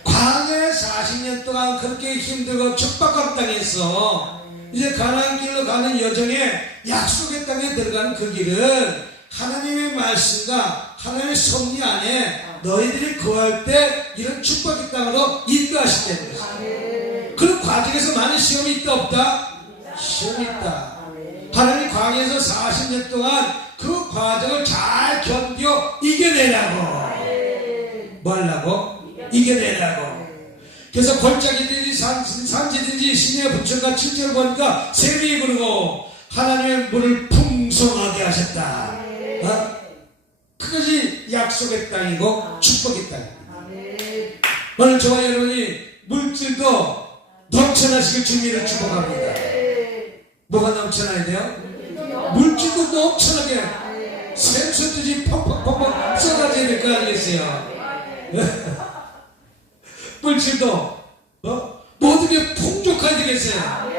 광야에 40년 동안 그렇게 힘들고 척박한 땅에서 이제 가나안 길로 가는 여정에 약속의 땅에 들어가는 그 길은 하나님의 말씀과 하나님의 섭리 안에 너희들이 거할 때 이런 축복의 땅으로 인도하시게 되는 것입니다. 그런 과정에서 많은 시험이 있다 없다? 시험이 있다. 하나님 광야에서 40년 동안 그 과정을 잘 견뎌 이겨내라고. 뭐 하려고? 이겨내라고. 그래서 골짜기든지 산지든지 시내 분천과 칠절을 보니까 샘이 부르고 하나님의 물을 풍성하게 하셨다. 그것이 약속의 땅이고 축복의 땅입니다. 오늘 저와 여러분이 물질도 넘쳐나시길 주님을 축복합니다. 뭐가 넘쳐나야 돼요? 물질도 넘쳐나게 샘 쏟듯이 퍽퍽퍽퍽 쏟아져야 될 거 아니겠어요? 물질도 모든 게 풍족해야 되겠어요.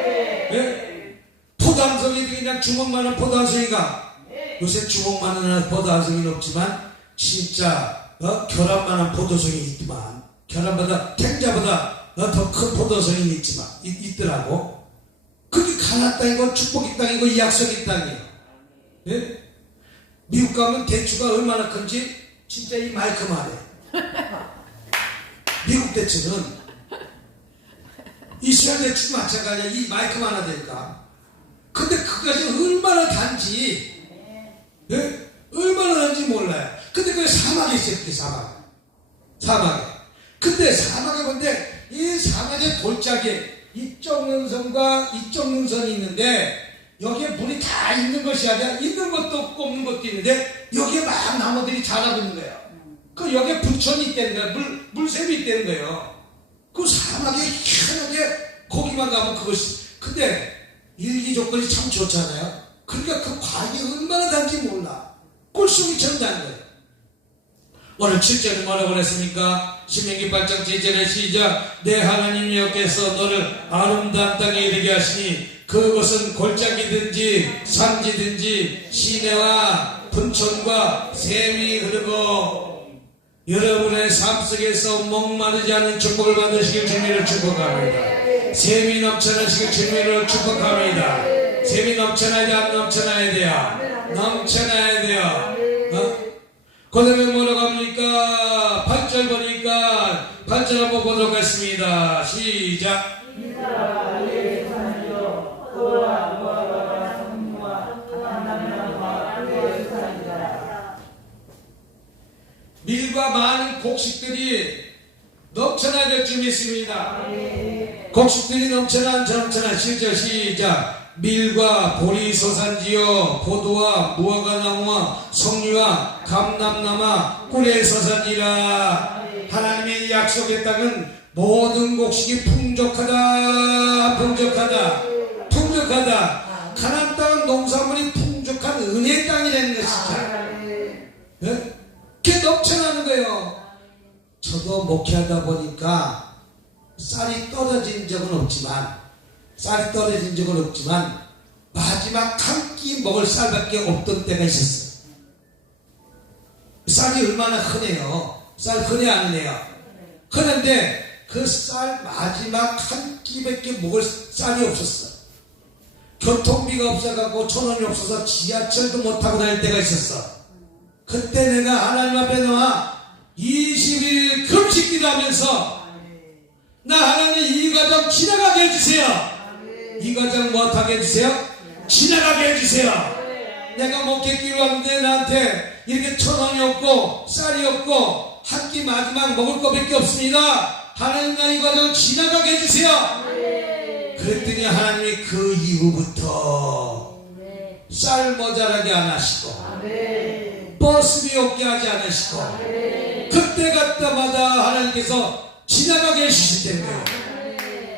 포도 한 송이 그냥 주먹만한 포도 한 송이가 요새 주먹만한 포도 한 송이는 없지만 진짜 결합만한 포도송이 있지만 결합보다 탱자보다 더 큰 포도송이 있지만 있더라고. 그게 가나안 땅이고 축복의 땅이고 이 약속의 땅이에요. 미국 가면 대추가 얼마나 큰지 진짜 이 말끔하네. 미국 대추는 이스라엘 대추도 마찬가지야. 이 마이크 하나 될까? 근데 그까지 얼마나 단지 얼마나 단지 몰라요. 근데 그게 사막에 있어요. 사막에. 근데 사막에 본데 이 사막의 골짜기에 이쪽 능선과 이쪽 능선이 있는데 여기에 물이 다 있는 것이 아니라 있는 것도 없고 없는 것도 있는데 여기에 막 나무들이 자라고 있는 거예요. 그 여기에 부천이 있다는 거예요. 물샘이 있다는 거예요. 그 사막에 희한하게 거기만 가면 그것이. 근데 일기 조건이 참 좋잖아요. 그러니까 그 과일이 얼마나 단지 몰라. 꿀송이처럼 다는 거예요. 오늘 7절에 뭐라고 그랬습니까? 신명기 8장 7절에 시작. 내 하나님 여호와께서 너를 아름다운 땅에 이르게 하시니 그것은 골짜기든지 산지든지 시내와 분천과 샘이 흐르고 여러분의 삶 속에서 목마르지 않은 축복을 받으시길 주님을 축복합니다. 샘이 넘쳐나시길 주님을 축복합니다. 샘이 넘쳐나야 돼 안 넘쳐나야 돼요? 넘쳐나야 돼요. 그 다음에 뭐라고 합니까? 보니까 8절 보니까 8절 한번 보도록 하겠습니다. 시작. 밀과 많은 곡식들이 넘쳐나야 될 쯤 있습니다. 곡식들이 넘쳐난 시절 시작. 밀과 보리 소산지요 포도와 무화과나무와 석류와 감람나무와 꿀의 소산지라. 하나님의 약속의 땅은 모든 곡식이 풍족하다. 가나안 땅은 농산물이 풍족한 은혜의 땅이라는 것이죠. 네? 그게 넘쳐나는 거예요. 저도 목회하다 보니까 쌀이 떨어진 적은 없지만 마지막 한 끼 먹을 쌀밖에 없던 때가 있었어요. 쌀이 얼마나 흔해요. 쌀 흔해 안 흔해요? 흔한데 그 쌀 마지막 한 끼밖에 먹을 쌀이 없었어. 교통비가 없어갖고 1,000원이 없어서 지하철도 못 타고 다닐 때가 있었어. 그때 내가 하나님 앞에 나와 20일 금식 기도하면서 나 하나님 이 과정 지나가게 해주세요. 이 과정 못하게 해주세요. 지나가게 해주세요. 내가 목회기로 왔는데 나한테 이렇게 1,000원이 없고 쌀이 없고 한 끼 마지막 먹을 거밖에 없습니다. 하나님 나 이 과정 지나가게 해주세요. 그랬더니 하나님이 그 이후부터 쌀 모자라게 안 하시고 버스비 없게 하지 않으시고 그때 갔다마다 하나님께서 지나가게 해주실 거예요.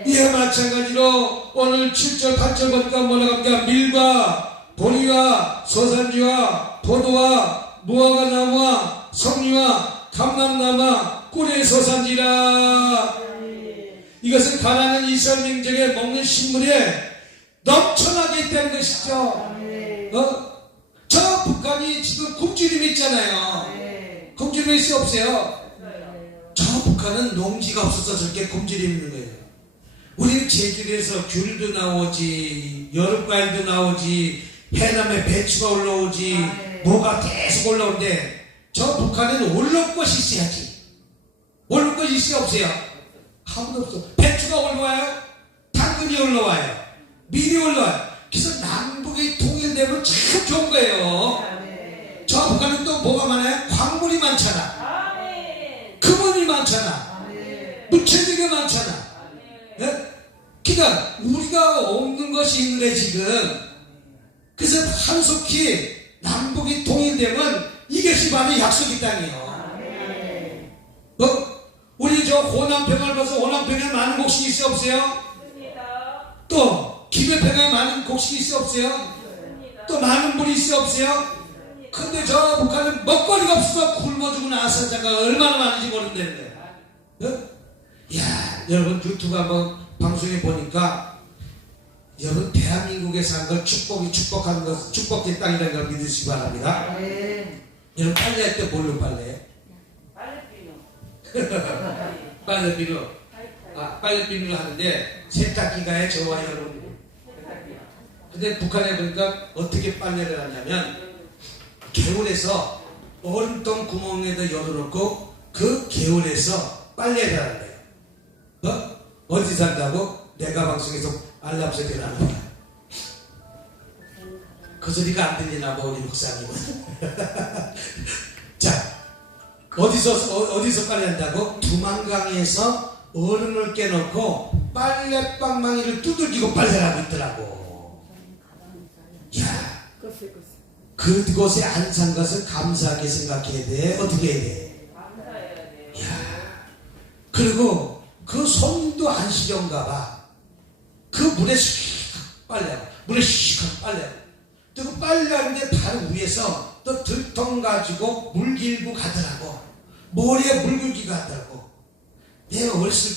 이에 마찬가지로 오늘 7절 8절 보니까 뭐라고 합니까? 밀과 보리와 소산지와 포도와 무화과나무와 석류와 감람나무와 꿀의 소산지라. 이것은 가나안 이스라엘 민족에 먹는 식물에 넘쳐나게 있다는 것이죠. 저 북한이 지금 굶주림이 있잖아요. 굶주림이 있어 없어요? 저 북한은 농지가 없어서 저렇게 굶주림이 있는 거예요. 우리는 제주도에서 귤도 나오지, 여름과일도 나오지, 해남에 배추가 올라오지, 뭐가 계속 올라오는데 저 북한에는 올라올 것이 있어야지. 올라올 것이 있어요 없어요? 아무도 없어. 배추가 올라와요? 당근이 올라와요? 밀이 올라와요? 그래서 남북이 통일되면 참 좋은 거예요. 저 북한은 또 뭐가 많아요? 광물이 많잖아. 금은이 많잖아. 무채비가 많잖아. 네? 그러니까 우리가 없는 것이 있는데 지금 그래서 한속히 남북이 통일되면 이것이 바로 약속의 땅이에요. 우리 저 호남평을 봐서 호남평에 많은 곡식이 있어 없어요? 또 김해평에 많은 곡식이 있어 없어요? 또 많은 물이 있어 없어요? 근데 저 북한은 먹거리가 없어서 굶어 죽은 아사자가 얼마나 많은지 모른다는 거예요. 야, 여러분 유튜브 한번 방송에 보니까 여러분 대한민국에 산 걸 축복하는 것, 축복된 땅이라는 걸 믿으시기 바랍니다. 여러분 빨래할 때 뭘로 빨래? 빨래비누. 빨래비누를 하는데 세탁기가에 저와 여러분. 근데 북한에 보니까 어떻게 빨래를 하냐면 개울에서 얼음통 구멍에다 열어놓고 그 개울에서 빨래를 하는 거예요. 어디서 한다고? 내가 방송에서 알람소리 나는 거야. 그 소리가 안 들리나 봐 우리 목사님은. 자, 어디서 빨래한다고? 두만강에서 얼음을 깨놓고 빨래방망이를 두들기고 빨래를 하고 있더라고. 야, 그곳에 안 산 것을 감사하게 생각해야 돼. 어떻게 해야 돼? 야, 그리고 그 손도 안 시려운가 봐. 그 물에 슉 빨래하고 물에 슉 빨래하고 또 그 빨래하는데 바로 위에서 또 들통 가지고 물 길고 가더라고. 머리에 물 긁기가 하더라고. 내가 어렸을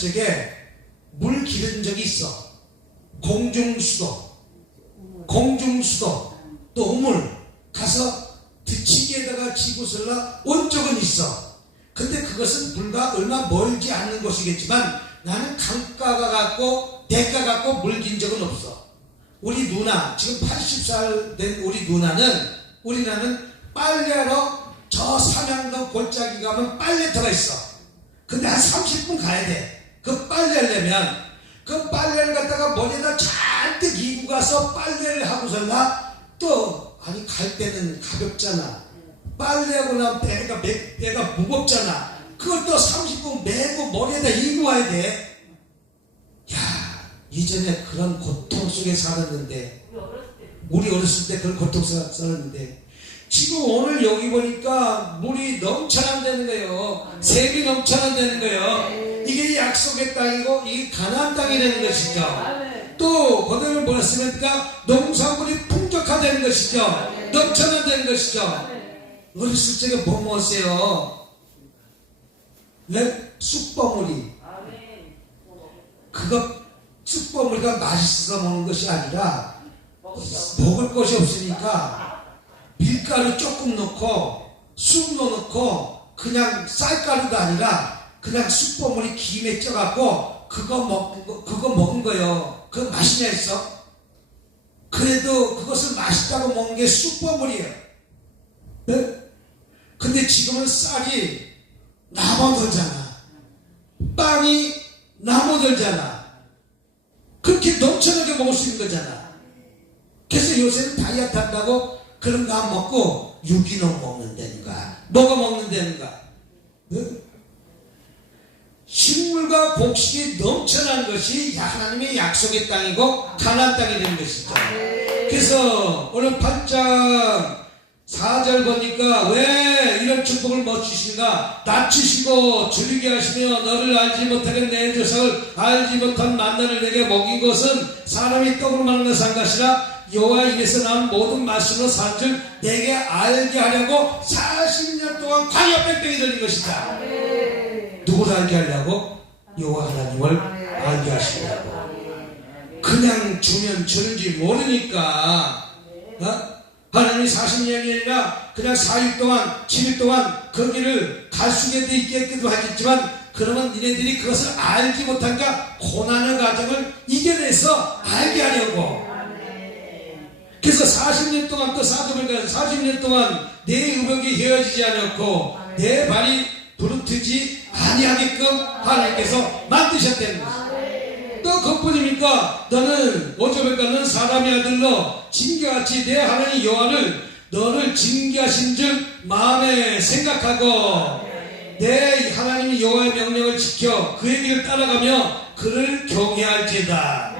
적에 물 기른 적이 있어. 공중수도 또 우물 가서 뒤치기에다가 지구슬라 온 적은 있어. 근데 그것은 불과 얼마 멀지 않는 곳이겠지만 나는 강가가 갖고 대가 갖고 물긴 적은 없어. 우리 누나 지금 80살 된 우리 누나는 빨래하러 저 삼양동 골짜기 가면 빨래터가 있어. 근데 한 30분 가야 돼. 그 빨래하려면 그 빨래를 갖다가 머리에다 잔뜩 이고 가서 빨래를 하고서나 또 아니 갈 때는 가볍잖아. 빨래하고 나면 배가 무겁잖아. 그걸 또 30분 메고 머리에다 이고 와야 돼. 야, 이전에 그런 고통 속에 살았는데, 우리 어렸을 때 그런 고통 속에 살았는데, 지금 오늘 여기 보니까 물이 넘쳐난다는 거예요. 샘이 넘쳐난다는 거예요. 이게 약속의 땅이고 이게 가나안 땅이 되는 것이죠. 또 거듭을 보냈으니까 농산물이 풍족하다는 것이죠. 넘쳐난다는 것이죠. 어렸을 적에 뭐 먹었어요? 네? 쑥버무리. 그거 쑥버무리가 맛있어서 먹는 것이 아니라 먹을 것이 없으니까 밀가루 조금 넣고 쑥도 넣고 그냥 쌀가루도 아니라 그냥 쑥버무리 김에 쪄갖고 그거 먹은 거요. 그거 맛이냐 했어? 그래도 그것을 맛있다고 먹는 게 쑥버무리예요. 네? 근데 지금은 쌀이 남아돌잖아. 빵이 남아돌잖아. 그렇게 넘쳐나게 먹을 수 있는 거잖아. 그래서 요새는 다이어트 한다고 그런 거 안 먹고 유기농 먹는다는가, 뭐가 먹는다는가. 네? 식물과 곡식이 넘쳐난 것이 하나님의 약속의 땅이고 가나안 땅이 되는 것이죠. 그래서 오늘 8장 4절 보니까 왜 이런 축복을 못 주시는가? 낮추시고 줄이게 하시며 너를 알지 못하게 내 조상을 알지 못한 만나를 내게 먹인 것은 사람이 떡으로 만든 것이 한 것이라 여호와 입에서 나온 모든 말씀으로 산 줄 내게 알게 하려고 40년 동안 광야 뺑뺑이 돌린 것이다. 누구를 알게 하려고? 여호와 하나님을 알게 하시려고. 그냥 주면 주는지 모르니까 하나님이 40년이 아니라 그냥 4일 동안 7일 동안 거기를 갈 수도 있겠기도 하겠지만 그러면 니네들이 그것을 알지 못한가 고난의 과정을 이겨내서 알게 하려고. 그래서 40년 동안 또 사도를 가서 40년 동안 내 의복이 헤어지지 않았고 내 발이 부르트지 아니하게끔 하나님께서 만드셨다는 것이죠. 또 그뿐입니까? 너는 5절에 너는 사람의 아들로 징계같이 내 하나님 여호와를 너를 징계하신 줄 마음에 생각하고 내 하나님 여호와의 명령을 지켜 그의 길을 따라가며 그를 경외할지다.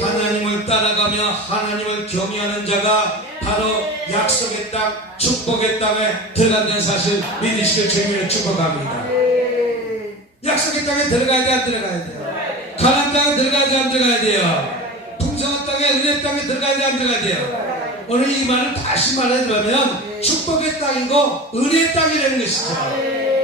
하나님을 따라가며 하나님을 경외하는 자가 바로 약속의 땅, 축복의 땅에 들어간다는 사실 믿으시길 주님을 축복합니다. 약속의 땅에 들어가야 돼, 안 들어가야 돼요? 가나안 땅에 들어가야 돼, 안 들어가야 돼요? 풍성한 땅에, 은혜 땅에 들어가야 돼, 안 들어가야 돼요? 오늘 이 말을 다시 말하자면 축복의 땅이고 은혜의 땅이라는 것이죠.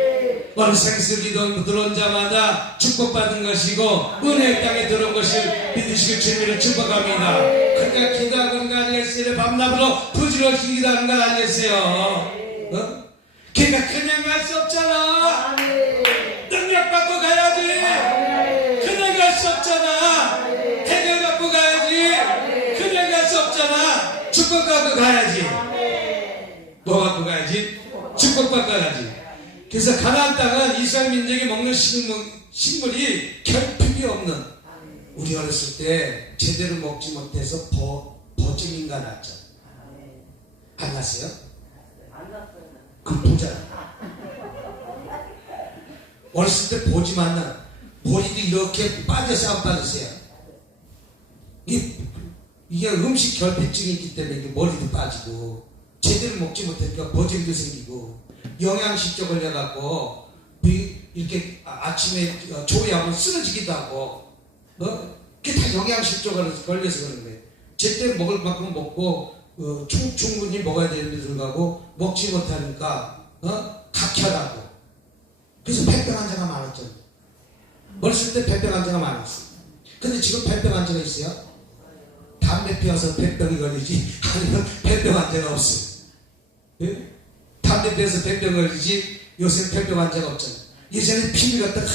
오늘 생수기도 들어온 자마다 축복받은 것이고 은혜의 땅에 들어온 것을 믿으시길 주님을 축복합니다. 그러니까 기도하는 거 아니겠어요? 밤낮으로 부지런히 기도하는 거 아니겠어요? 그러니까 그냥 갈 수 없잖아. 능력 받고 가야지. 그냥 갈 수 없잖아. 해결 받고 가야지. 그냥 갈 수 없잖아. 축복 받고 가야지. 뭐 받고 가야지? 축복 받고 가야지. 그래서 가나안 땅은 이스라엘 민족이 먹는 식물이 결핍이 없는, 우리 어렸을 때 제대로 먹지 못해서 버증인가 났죠. 안 났어요? 그럼 보잖아. 어렸을 때 보지만 난 머리도 이렇게 빠져서 안 빠졌어요. 이게 음식 결핍증이 있기 때문에 이게 머리도 빠지고 제대로 먹지 못하니까 버짐도 생기고 영양실조 걸려갖고 이렇게 아침에 조리하면 쓰러지기도 하고 그게 다 영양실조 걸려서 그런 거예요. 제대로 먹을 만큼 먹고 충분히 먹어야 되는데 들어가고 먹지 못하니까 각혈하고. 그래서 폐병 환자가 많았죠. 어렸을 때 폐병 환자가 많았어. 근데 지금 폐병 환자가 있어요? 담배 피워서 폐병이 걸리지 아니면 폐병 환자가 없어요. 예? 담배 피워서 폐병 걸리지 요새는 폐병 환자가 없잖아요. 예전에 피를 갖다가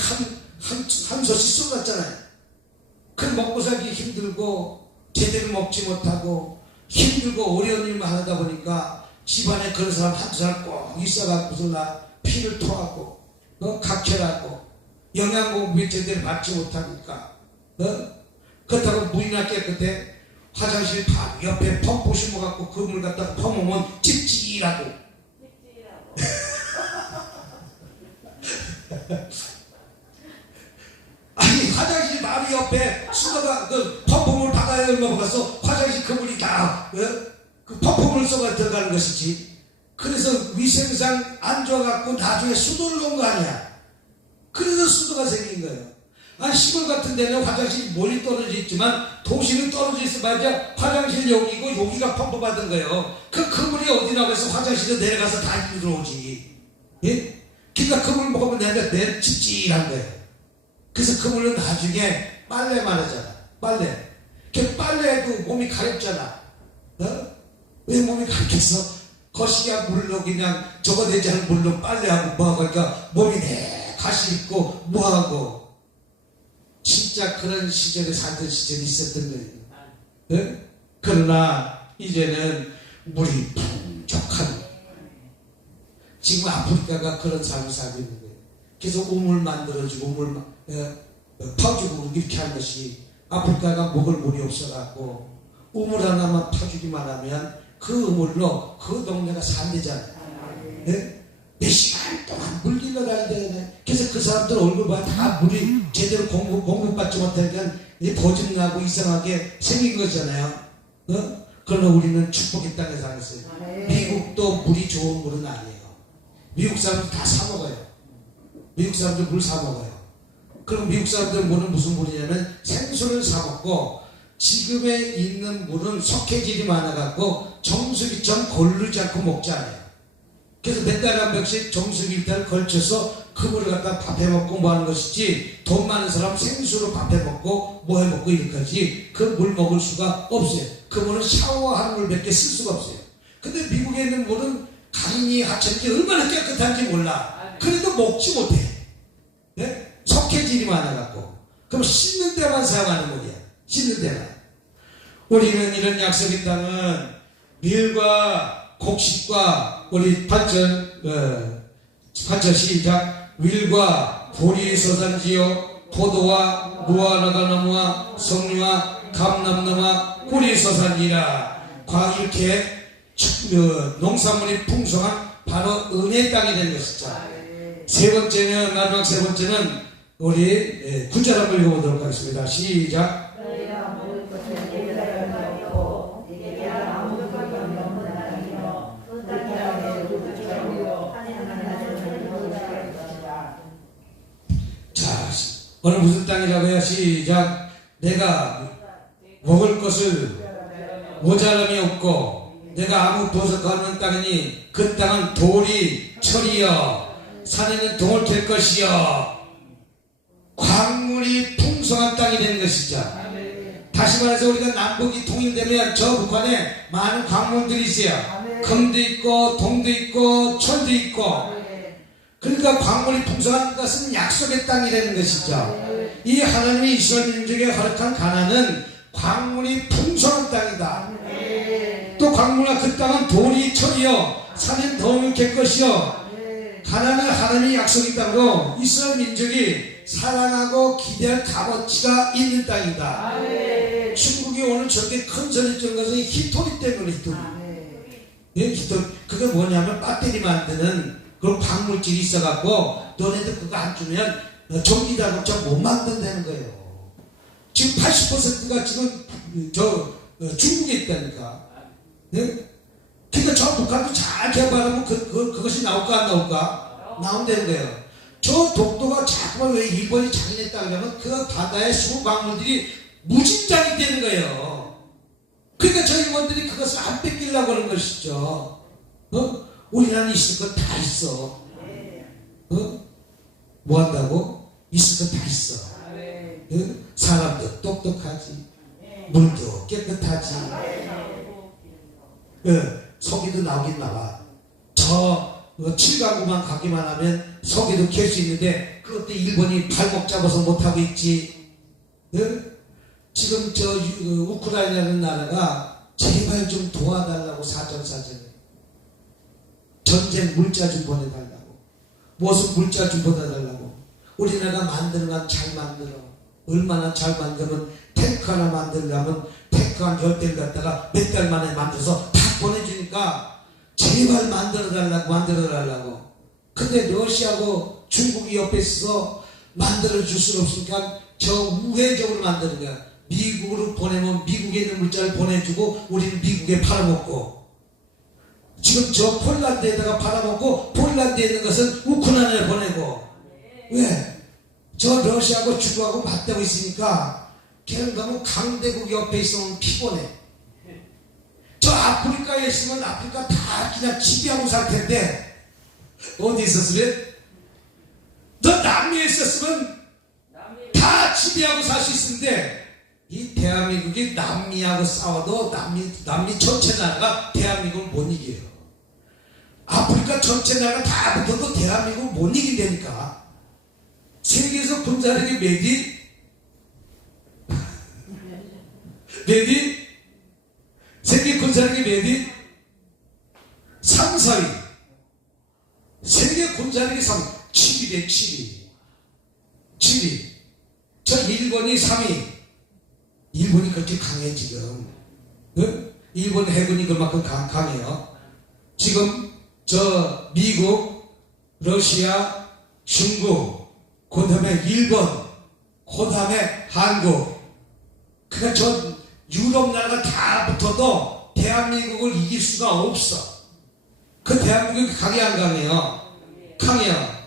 한 소씩 쏟았잖아요. 그 먹고 살기 힘들고 제대로 먹지 못하고 힘들고 어려운 일만 하다 보니까 집안에 그런 사람 한두 사람 꼭 있어갖고서 나 피를 토하고 각혈하고 영양공급이 제대로 받지 못하니까 그렇다고 물이나 깨끗해 화장실 바로 옆에 펌프 심어갖고 그 물 갖다가 퍼먹으면 찝찝하고 아니 화장실 바로 옆에 수도가 그 펌프물 바다에 넘어가서 화장실 그 물이 다 그 펌프물 쏘가 들어가는 것이지. 그래서 위생상 안 좋아갖고 나중에 수도를 놓은 거 아니야. 그래서 수도가 생긴 거예요. 아니 시골 같은 데는 화장실이 멀리 떨어져 있지만 도시는 떨어져 있어봐야 화장실 여기고 여기가 펌프 받은 거예요. 그 물이 어디 나가서 화장실에 내려가서 다 들어오지. 예? 그러니까 그 물 먹으면 내 찝찝한 거예요. 그래서 그 물은 나중에 빨래만 하잖아. 빨래해도 몸이 가렵잖아. 왜 몸이 가렵겠어? 거시기한 물로 그냥 적어내지 않은 물로 빨래하고 뭐하고 하니까 몸이 내 가시 있고 뭐하고. 진짜 그런 시절에 살던 시절이 있었던 거예요. 그러나 이제는 물이 풍족한 지금 아프리카가 그런 삶을 살고 있는 거예요. 그래서 우물 만들어주고 파주고 이렇게 하는 것이 아프리카가 먹을 물이 없어갖고 우물 하나만 파주기만 하면 그 우물로 그 동네가 산대잖아요. 몇 시간 동안 물 길러다녀야 되네. 그래서 그 사람들 얼굴 봐 다 물이 제대로 공급받지 못하니까 거짓나고 이상하게 생긴 거잖아요. 그러나 우리는 축복의 땅에 살았어요. 미국도 물이 좋은 물은 아니에요. 미국 사람들 다 사 먹어요. 미국 사람들 물 사 먹어요. 그럼 미국 사람들 물은 무슨 물이냐면 생수를 사 먹고 지금에 있는 물은 석회질이 많아갖고 정수기처럼 고르지 않고 먹지 않아요. 그래서 몇 달에 한 번씩 정수기를 걸쳐서 그 물을 갖다 밥해 먹고 뭐 하는 것이지 돈 많은 사람 생수로 밥해 먹고 뭐 해 먹고 이렇게까지 그 물 먹을 수가 없어요. 그 물은 샤워하는 물밖에 쓸 수가 없어요. 근데 미국에 있는 물은 강이 하천이 얼마나 깨끗한지 몰라. 그래도 먹지 못해. 네? 석회질이 많아갖고. 그럼 씻는 데만 사용하는 물이야. 씻는 데만. 우리는 이런 약속의 땅은 밀과 곡식과 우리 8절 시작. 밀과 보리 소산지요 포도와 무화과나무와 석류와 감람나무와 꿀이 소산지라. 이렇게 농산물이 풍성한 바로 은혜의 땅이 되는 것이죠. 세 번째는 마지막 세 번째는 우리 9절 한번 읽어보도록 하겠습니다. 시작. 자, 어느 무슨 땅이라고 해야 시작. 내가 먹을 것을 모자람이 없고 내가 아무 버섯 없는 땅이니 그 땅은 돌이 철이여 산에는 동을 캘 것이여 광물이 풍성한 땅이 되는 것이죠. 다시 말해서 우리가 남북이 통일되면 저 북한에 많은 광물들이 있어요. 금도 있고 동도 있고 철도 있고. 그러니까 광물이 풍성한 것은 약속의 땅이 되는 것이죠. 이 하나님이 이스라엘 민족에 허락한 가나안은 광물이 풍성한 땅이다. 또 광물과 그 땅은 돌이 철이요 산은 더움을 캘 것이요. 가나안은 하나님의 약속의 땅으로 이스라엘 민족이 사랑하고 기대할 값어치가 있는 땅이다. 중국이 오늘 저렇게 큰 소리 친 것은 히토리 때문에 히토리. 히토리. 그게 뭐냐면 배터리 만드는 그런 광물질이 있어갖고 너네들 그거 안 주면 전기자동차 못 만든다는 거예요. 지금 80%가 지금 중국에 있다니까. 그러니까 저 북한도 잘 개발하면 그것이 나올까 안 나올까? 나온다는 거예요. 저 독도가 자꾸만 왜 일본이 자기네 땅이라면 그 바다의 수광물들이 무진장이 되는 거예요. 그러니까 저 일본들이 그것을 안 뺏기려고 하는 것이죠. 우리나라는 있을 거 다 있어. 뭐 한다고? 있을 거 다 있어. 사람도 똑똑하지. 물도 깨끗하지. 석유도 나오긴 나와. 저 7가구만 가기만 하면 석유도 캘 수 있는데 그것도 일본이 발목 잡아서 못하고 있지. 지금 우크라이나라는 나라가 제발 좀 도와달라고 사전사전에 전쟁 물자 좀 보내달라고. 무슨 물자 좀 보내달라고. 우리나라 만드는 건 잘 만들어. 얼마나 잘 만들면 탱크 하나 만들려면 탱크 한 10대를 갖다가 몇 달 만에 만들어서 다 보내주니까 제발 만들어달라고. 근데 러시아하고 중국이 옆에 있어서 만들어줄 수는 없으니까 저 우회적으로 만드는 거야. 미국으로 보내면 미국에 있는 물자를 보내주고 우리는 미국에 팔아먹고, 지금 저 폴란드에다가 팔아먹고 폴란드에 있는 것은 우크라이나에 보내고. 왜? 저 러시아하고 중국하고 맞대고 있으니까 걔는 너무 강대국 옆에 있으면 피곤해. 저 아프리카에 있으면 아프리카 다 그냥 지배하고 살 텐데, 어디 있었으면? 너 남미에 있었으면 다 지배하고 살 수 있었는데, 이 대한민국이 남미하고 싸워도 남미 전체 나라가 대한민국을 못 이겨요. 아프리카 전체 나라가 다 붙어도 대한민국을 못 이긴다니까. 세계에서 군사력이 몇위? 세계 군사력이 몇위? 3, 4위. 세계 군사력이 7위래, 7위. 저 일본이 3위. 일본이 그렇게 강해, 지금. 응? 일본 해군이 그만큼 강해요. 지금, 저, 미국, 러시아, 중국, 그 다음에 일본, 그 다음에 한국. 그러니까 저 유럽 나라가 다 붙어도 대한민국을 이길 수가 없어. 그 대한민국이 강해 안 강해요? 강해요.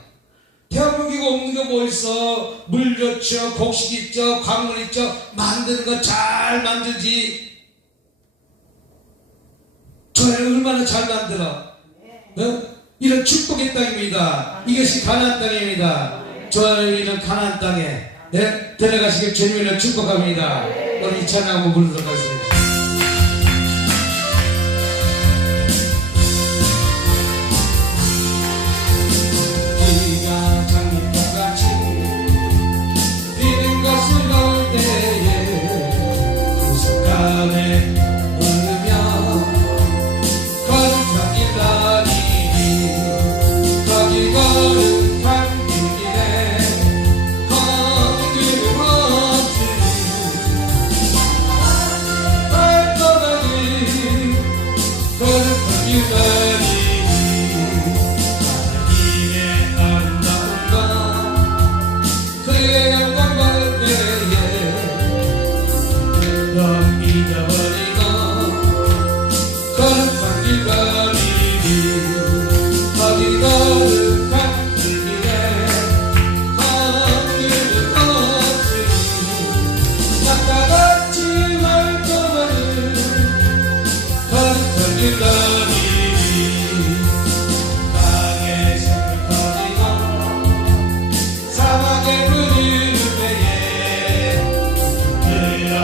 대한민국이 없는 게 뭐 있어? 물 좋죠, 곡식 있죠, 광물 있죠. 만드는 거 잘 만들지. 저 얼마나 잘 만들어? 어? 이런 축복의 땅입니다. 이것이 가나안 땅입니다. 저희는 가나안 땅에 들어가시길 주님을 축복합니다. 우리 이 찬양 한번 부르도록 하겠습니다. 비가 장미꽃 같이 피는 것을 볼 때에 그 순간에 울으며 거룩한 길 다니니 거기 거룩한 길에 거기를 멈추니 발떠나니 거룩한 길 다니니 잊어버리고 거룩한 길 가리니 거기 거룩한 길에 거기를 없으니 낙타같이 말동하는 거룩한 길 가리니 땅에 새벽 터지고 사막에 흐르는 때에 그런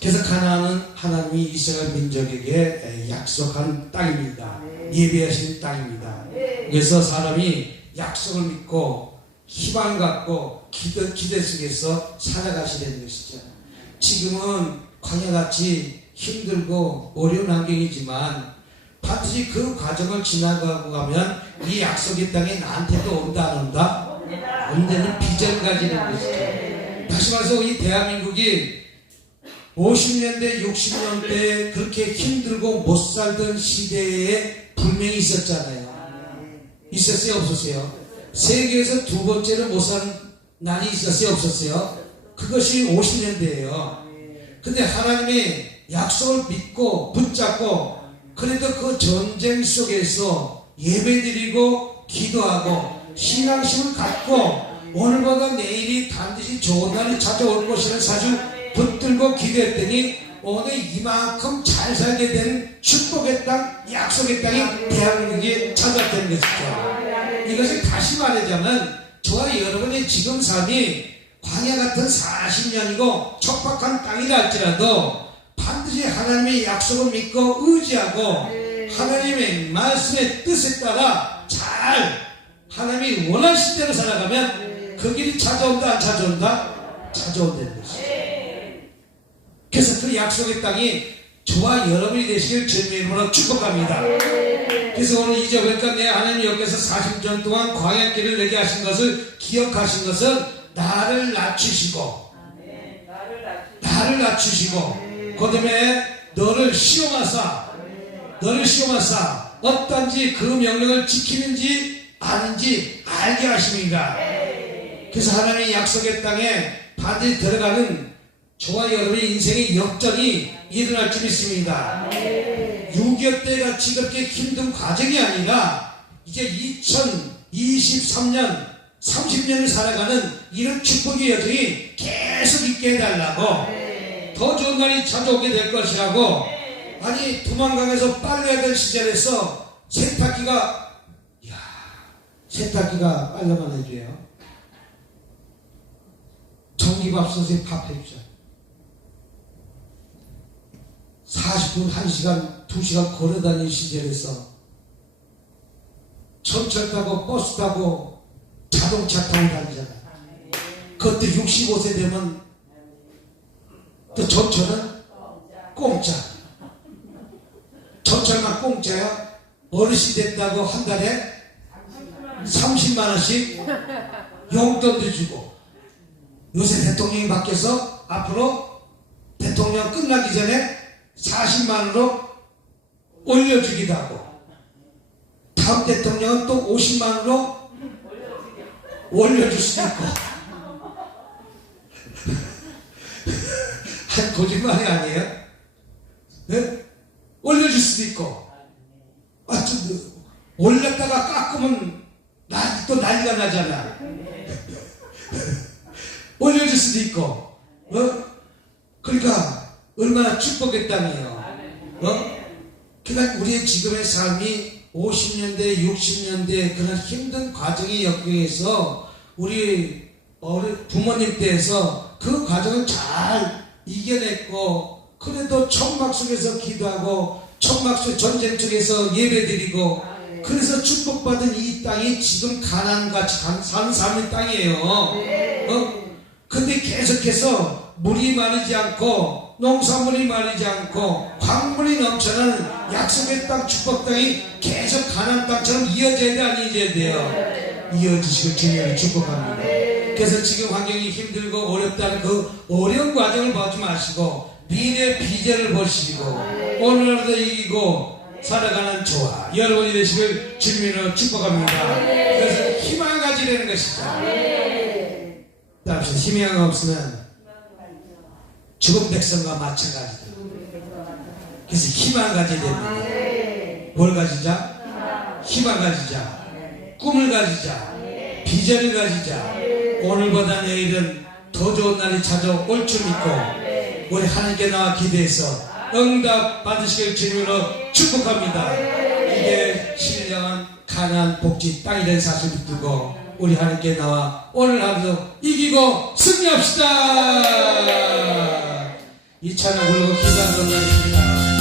그래서 가나안은 하나님이 이스라엘 민족에게 약속한 땅입니다. 예배하신 땅입니다. 그래서 사람이 약속을 믿고 희망 갖고 기대 속에서 살아가시려는 것이죠. 지금은 광야같이 힘들고 어려운 환경이지만 반드시 그 과정을 지나가고 가면 이 약속의 땅에 나한테도 온다 안 온다? 온다는 비전을 가지는 것이죠. 다시 말해서 이 대한민국이 50년대 60년대 그렇게 힘들고 못 살던 시대에 분명히 있었잖아요. 있었어요 없었어요? 세계에서 두 번째로 못 사는 날이 있었어요 없었어요? 그것이 50년대예요. 근데 하나님이 약속을 믿고 붙잡고 그래도 그 전쟁 속에서 예배드리고 기도하고 신앙심을 갖고 오늘보다 내일이 반드시 좋은 날이 찾아올 것이라는 사실 붙들고 기도했더니 오늘 이만큼 잘 살게 된 축복의 땅, 약속의 땅이 대한민국에 찾아왔다는 것이죠. 이것을 다시 말하자면 저와 여러분의 지금 삶이 광야 같은 40년이고 척박한 땅이라 할지라도 반드시 하나님의 약속을 믿고 의지하고 하나님의 말씀의 뜻에 따라 잘 하나님이 원하신 대로 살아가면 그 길이 찾아온다 안 찾아온다? 찾아온다는 것이죠. 그래서 그 약속의 땅이 저와 여러분이 되시길 주님의 이름으로 축복합니다. 그래서 오늘 잊어보니까 내 하나님 여기서 40년 동안 광야길을 내게 하신 것을 기억하신 것은 나를 낮추시고 나를 낮추시고 그 다음에 너를 시험하사 어떤지 그 명령을 지키는지 아닌지 알게 하십니다. 그래서 하나님의 약속의 땅에 반드시 들어가는 저와 여러분의 인생의 역전이 일어날 줄 믿습니다. 6.25 때가 지겹게 힘든 과정이 아니라 이제 2023년 30년을 살아가는 이런 축복의 여정이 계속 있게 해달라고 더 좋은 날이 찾아오게 될 것이라고. 아니 두만강에서 빨래야 될 시절에서 세탁기가 빨래만 해줘요. 전기밥솥에 밥 해주자. 40분, 1시간, 2시간 걸어다니는 시절에서 전철 타고 버스 타고 자동차 타고 다니잖아요. 그것도 65세 되면 또 전철은 공짜. 전철만 공짜야. 어르신 됐다고 한 달에 30만원씩 용돈도 주고. 요새 대통령이 바뀌어서 앞으로 대통령 끝나기 전에 40만원으로 올려주기도 하고, 다음 대통령은 또 50만원으로 올려줄 수도 있고. 한 거짓말이 아니에요? 네? 올려줄 수도 있고. 올렸다가 깎으면 또 난리가 나잖아. 올려줄 수도 있고. 그러니까 얼마나 축복의 땅이에요. 그러니까 우리의 지금의 삶이 50년대, 60년대 그런 힘든 과정의 역경에서 우리 부모님 때에서 그 과정을 잘 이겨냈고, 그래도 천막 속에서 기도하고 천막 속 전쟁 쪽에서 예배드리고, 그래서 축복받은 이 땅이 지금 가나안같이 사는 삶의 땅이에요. 근데 계속해서 물이 마르지 않고 농산물이 마르지 않고 광물이 넘쳐나는 약속의 땅, 축복 땅이 계속 가나안 땅처럼 이어져야 돼, 안 이어져야 돼요? 이어지시고 주님을 축복합니다. 그래서 지금 환경이 힘들고 어렵다는 그 어려운 과정을 보지 마시고 미래의 비전을 보시고 오늘 하루도 이기고 살아가는 저와 여러분이 되시길 주님으로 축복합니다. 그래서 희망을 가지려는 것이죠. 따라서 희망이 없으면 죽은 백성과 마찬가지다. 그래서 희망 가져야 됩니다. 뭘 가지자? 희망 가지자. 꿈을 가지자. 비전을 가지자. 오늘보다 내일은 더 좋은 날이 찾아올 줄 믿고 우리 하나님께 나와 기도해서 응답 받으시길 주님으로 축복합니다. 이게 신령한 가나안 복지 땅이 된 사실을 두고 우리 하나님께 나와 오늘 하루도 이기고 승리합시다. 이 찬양 부르고 기도하는 날입니다.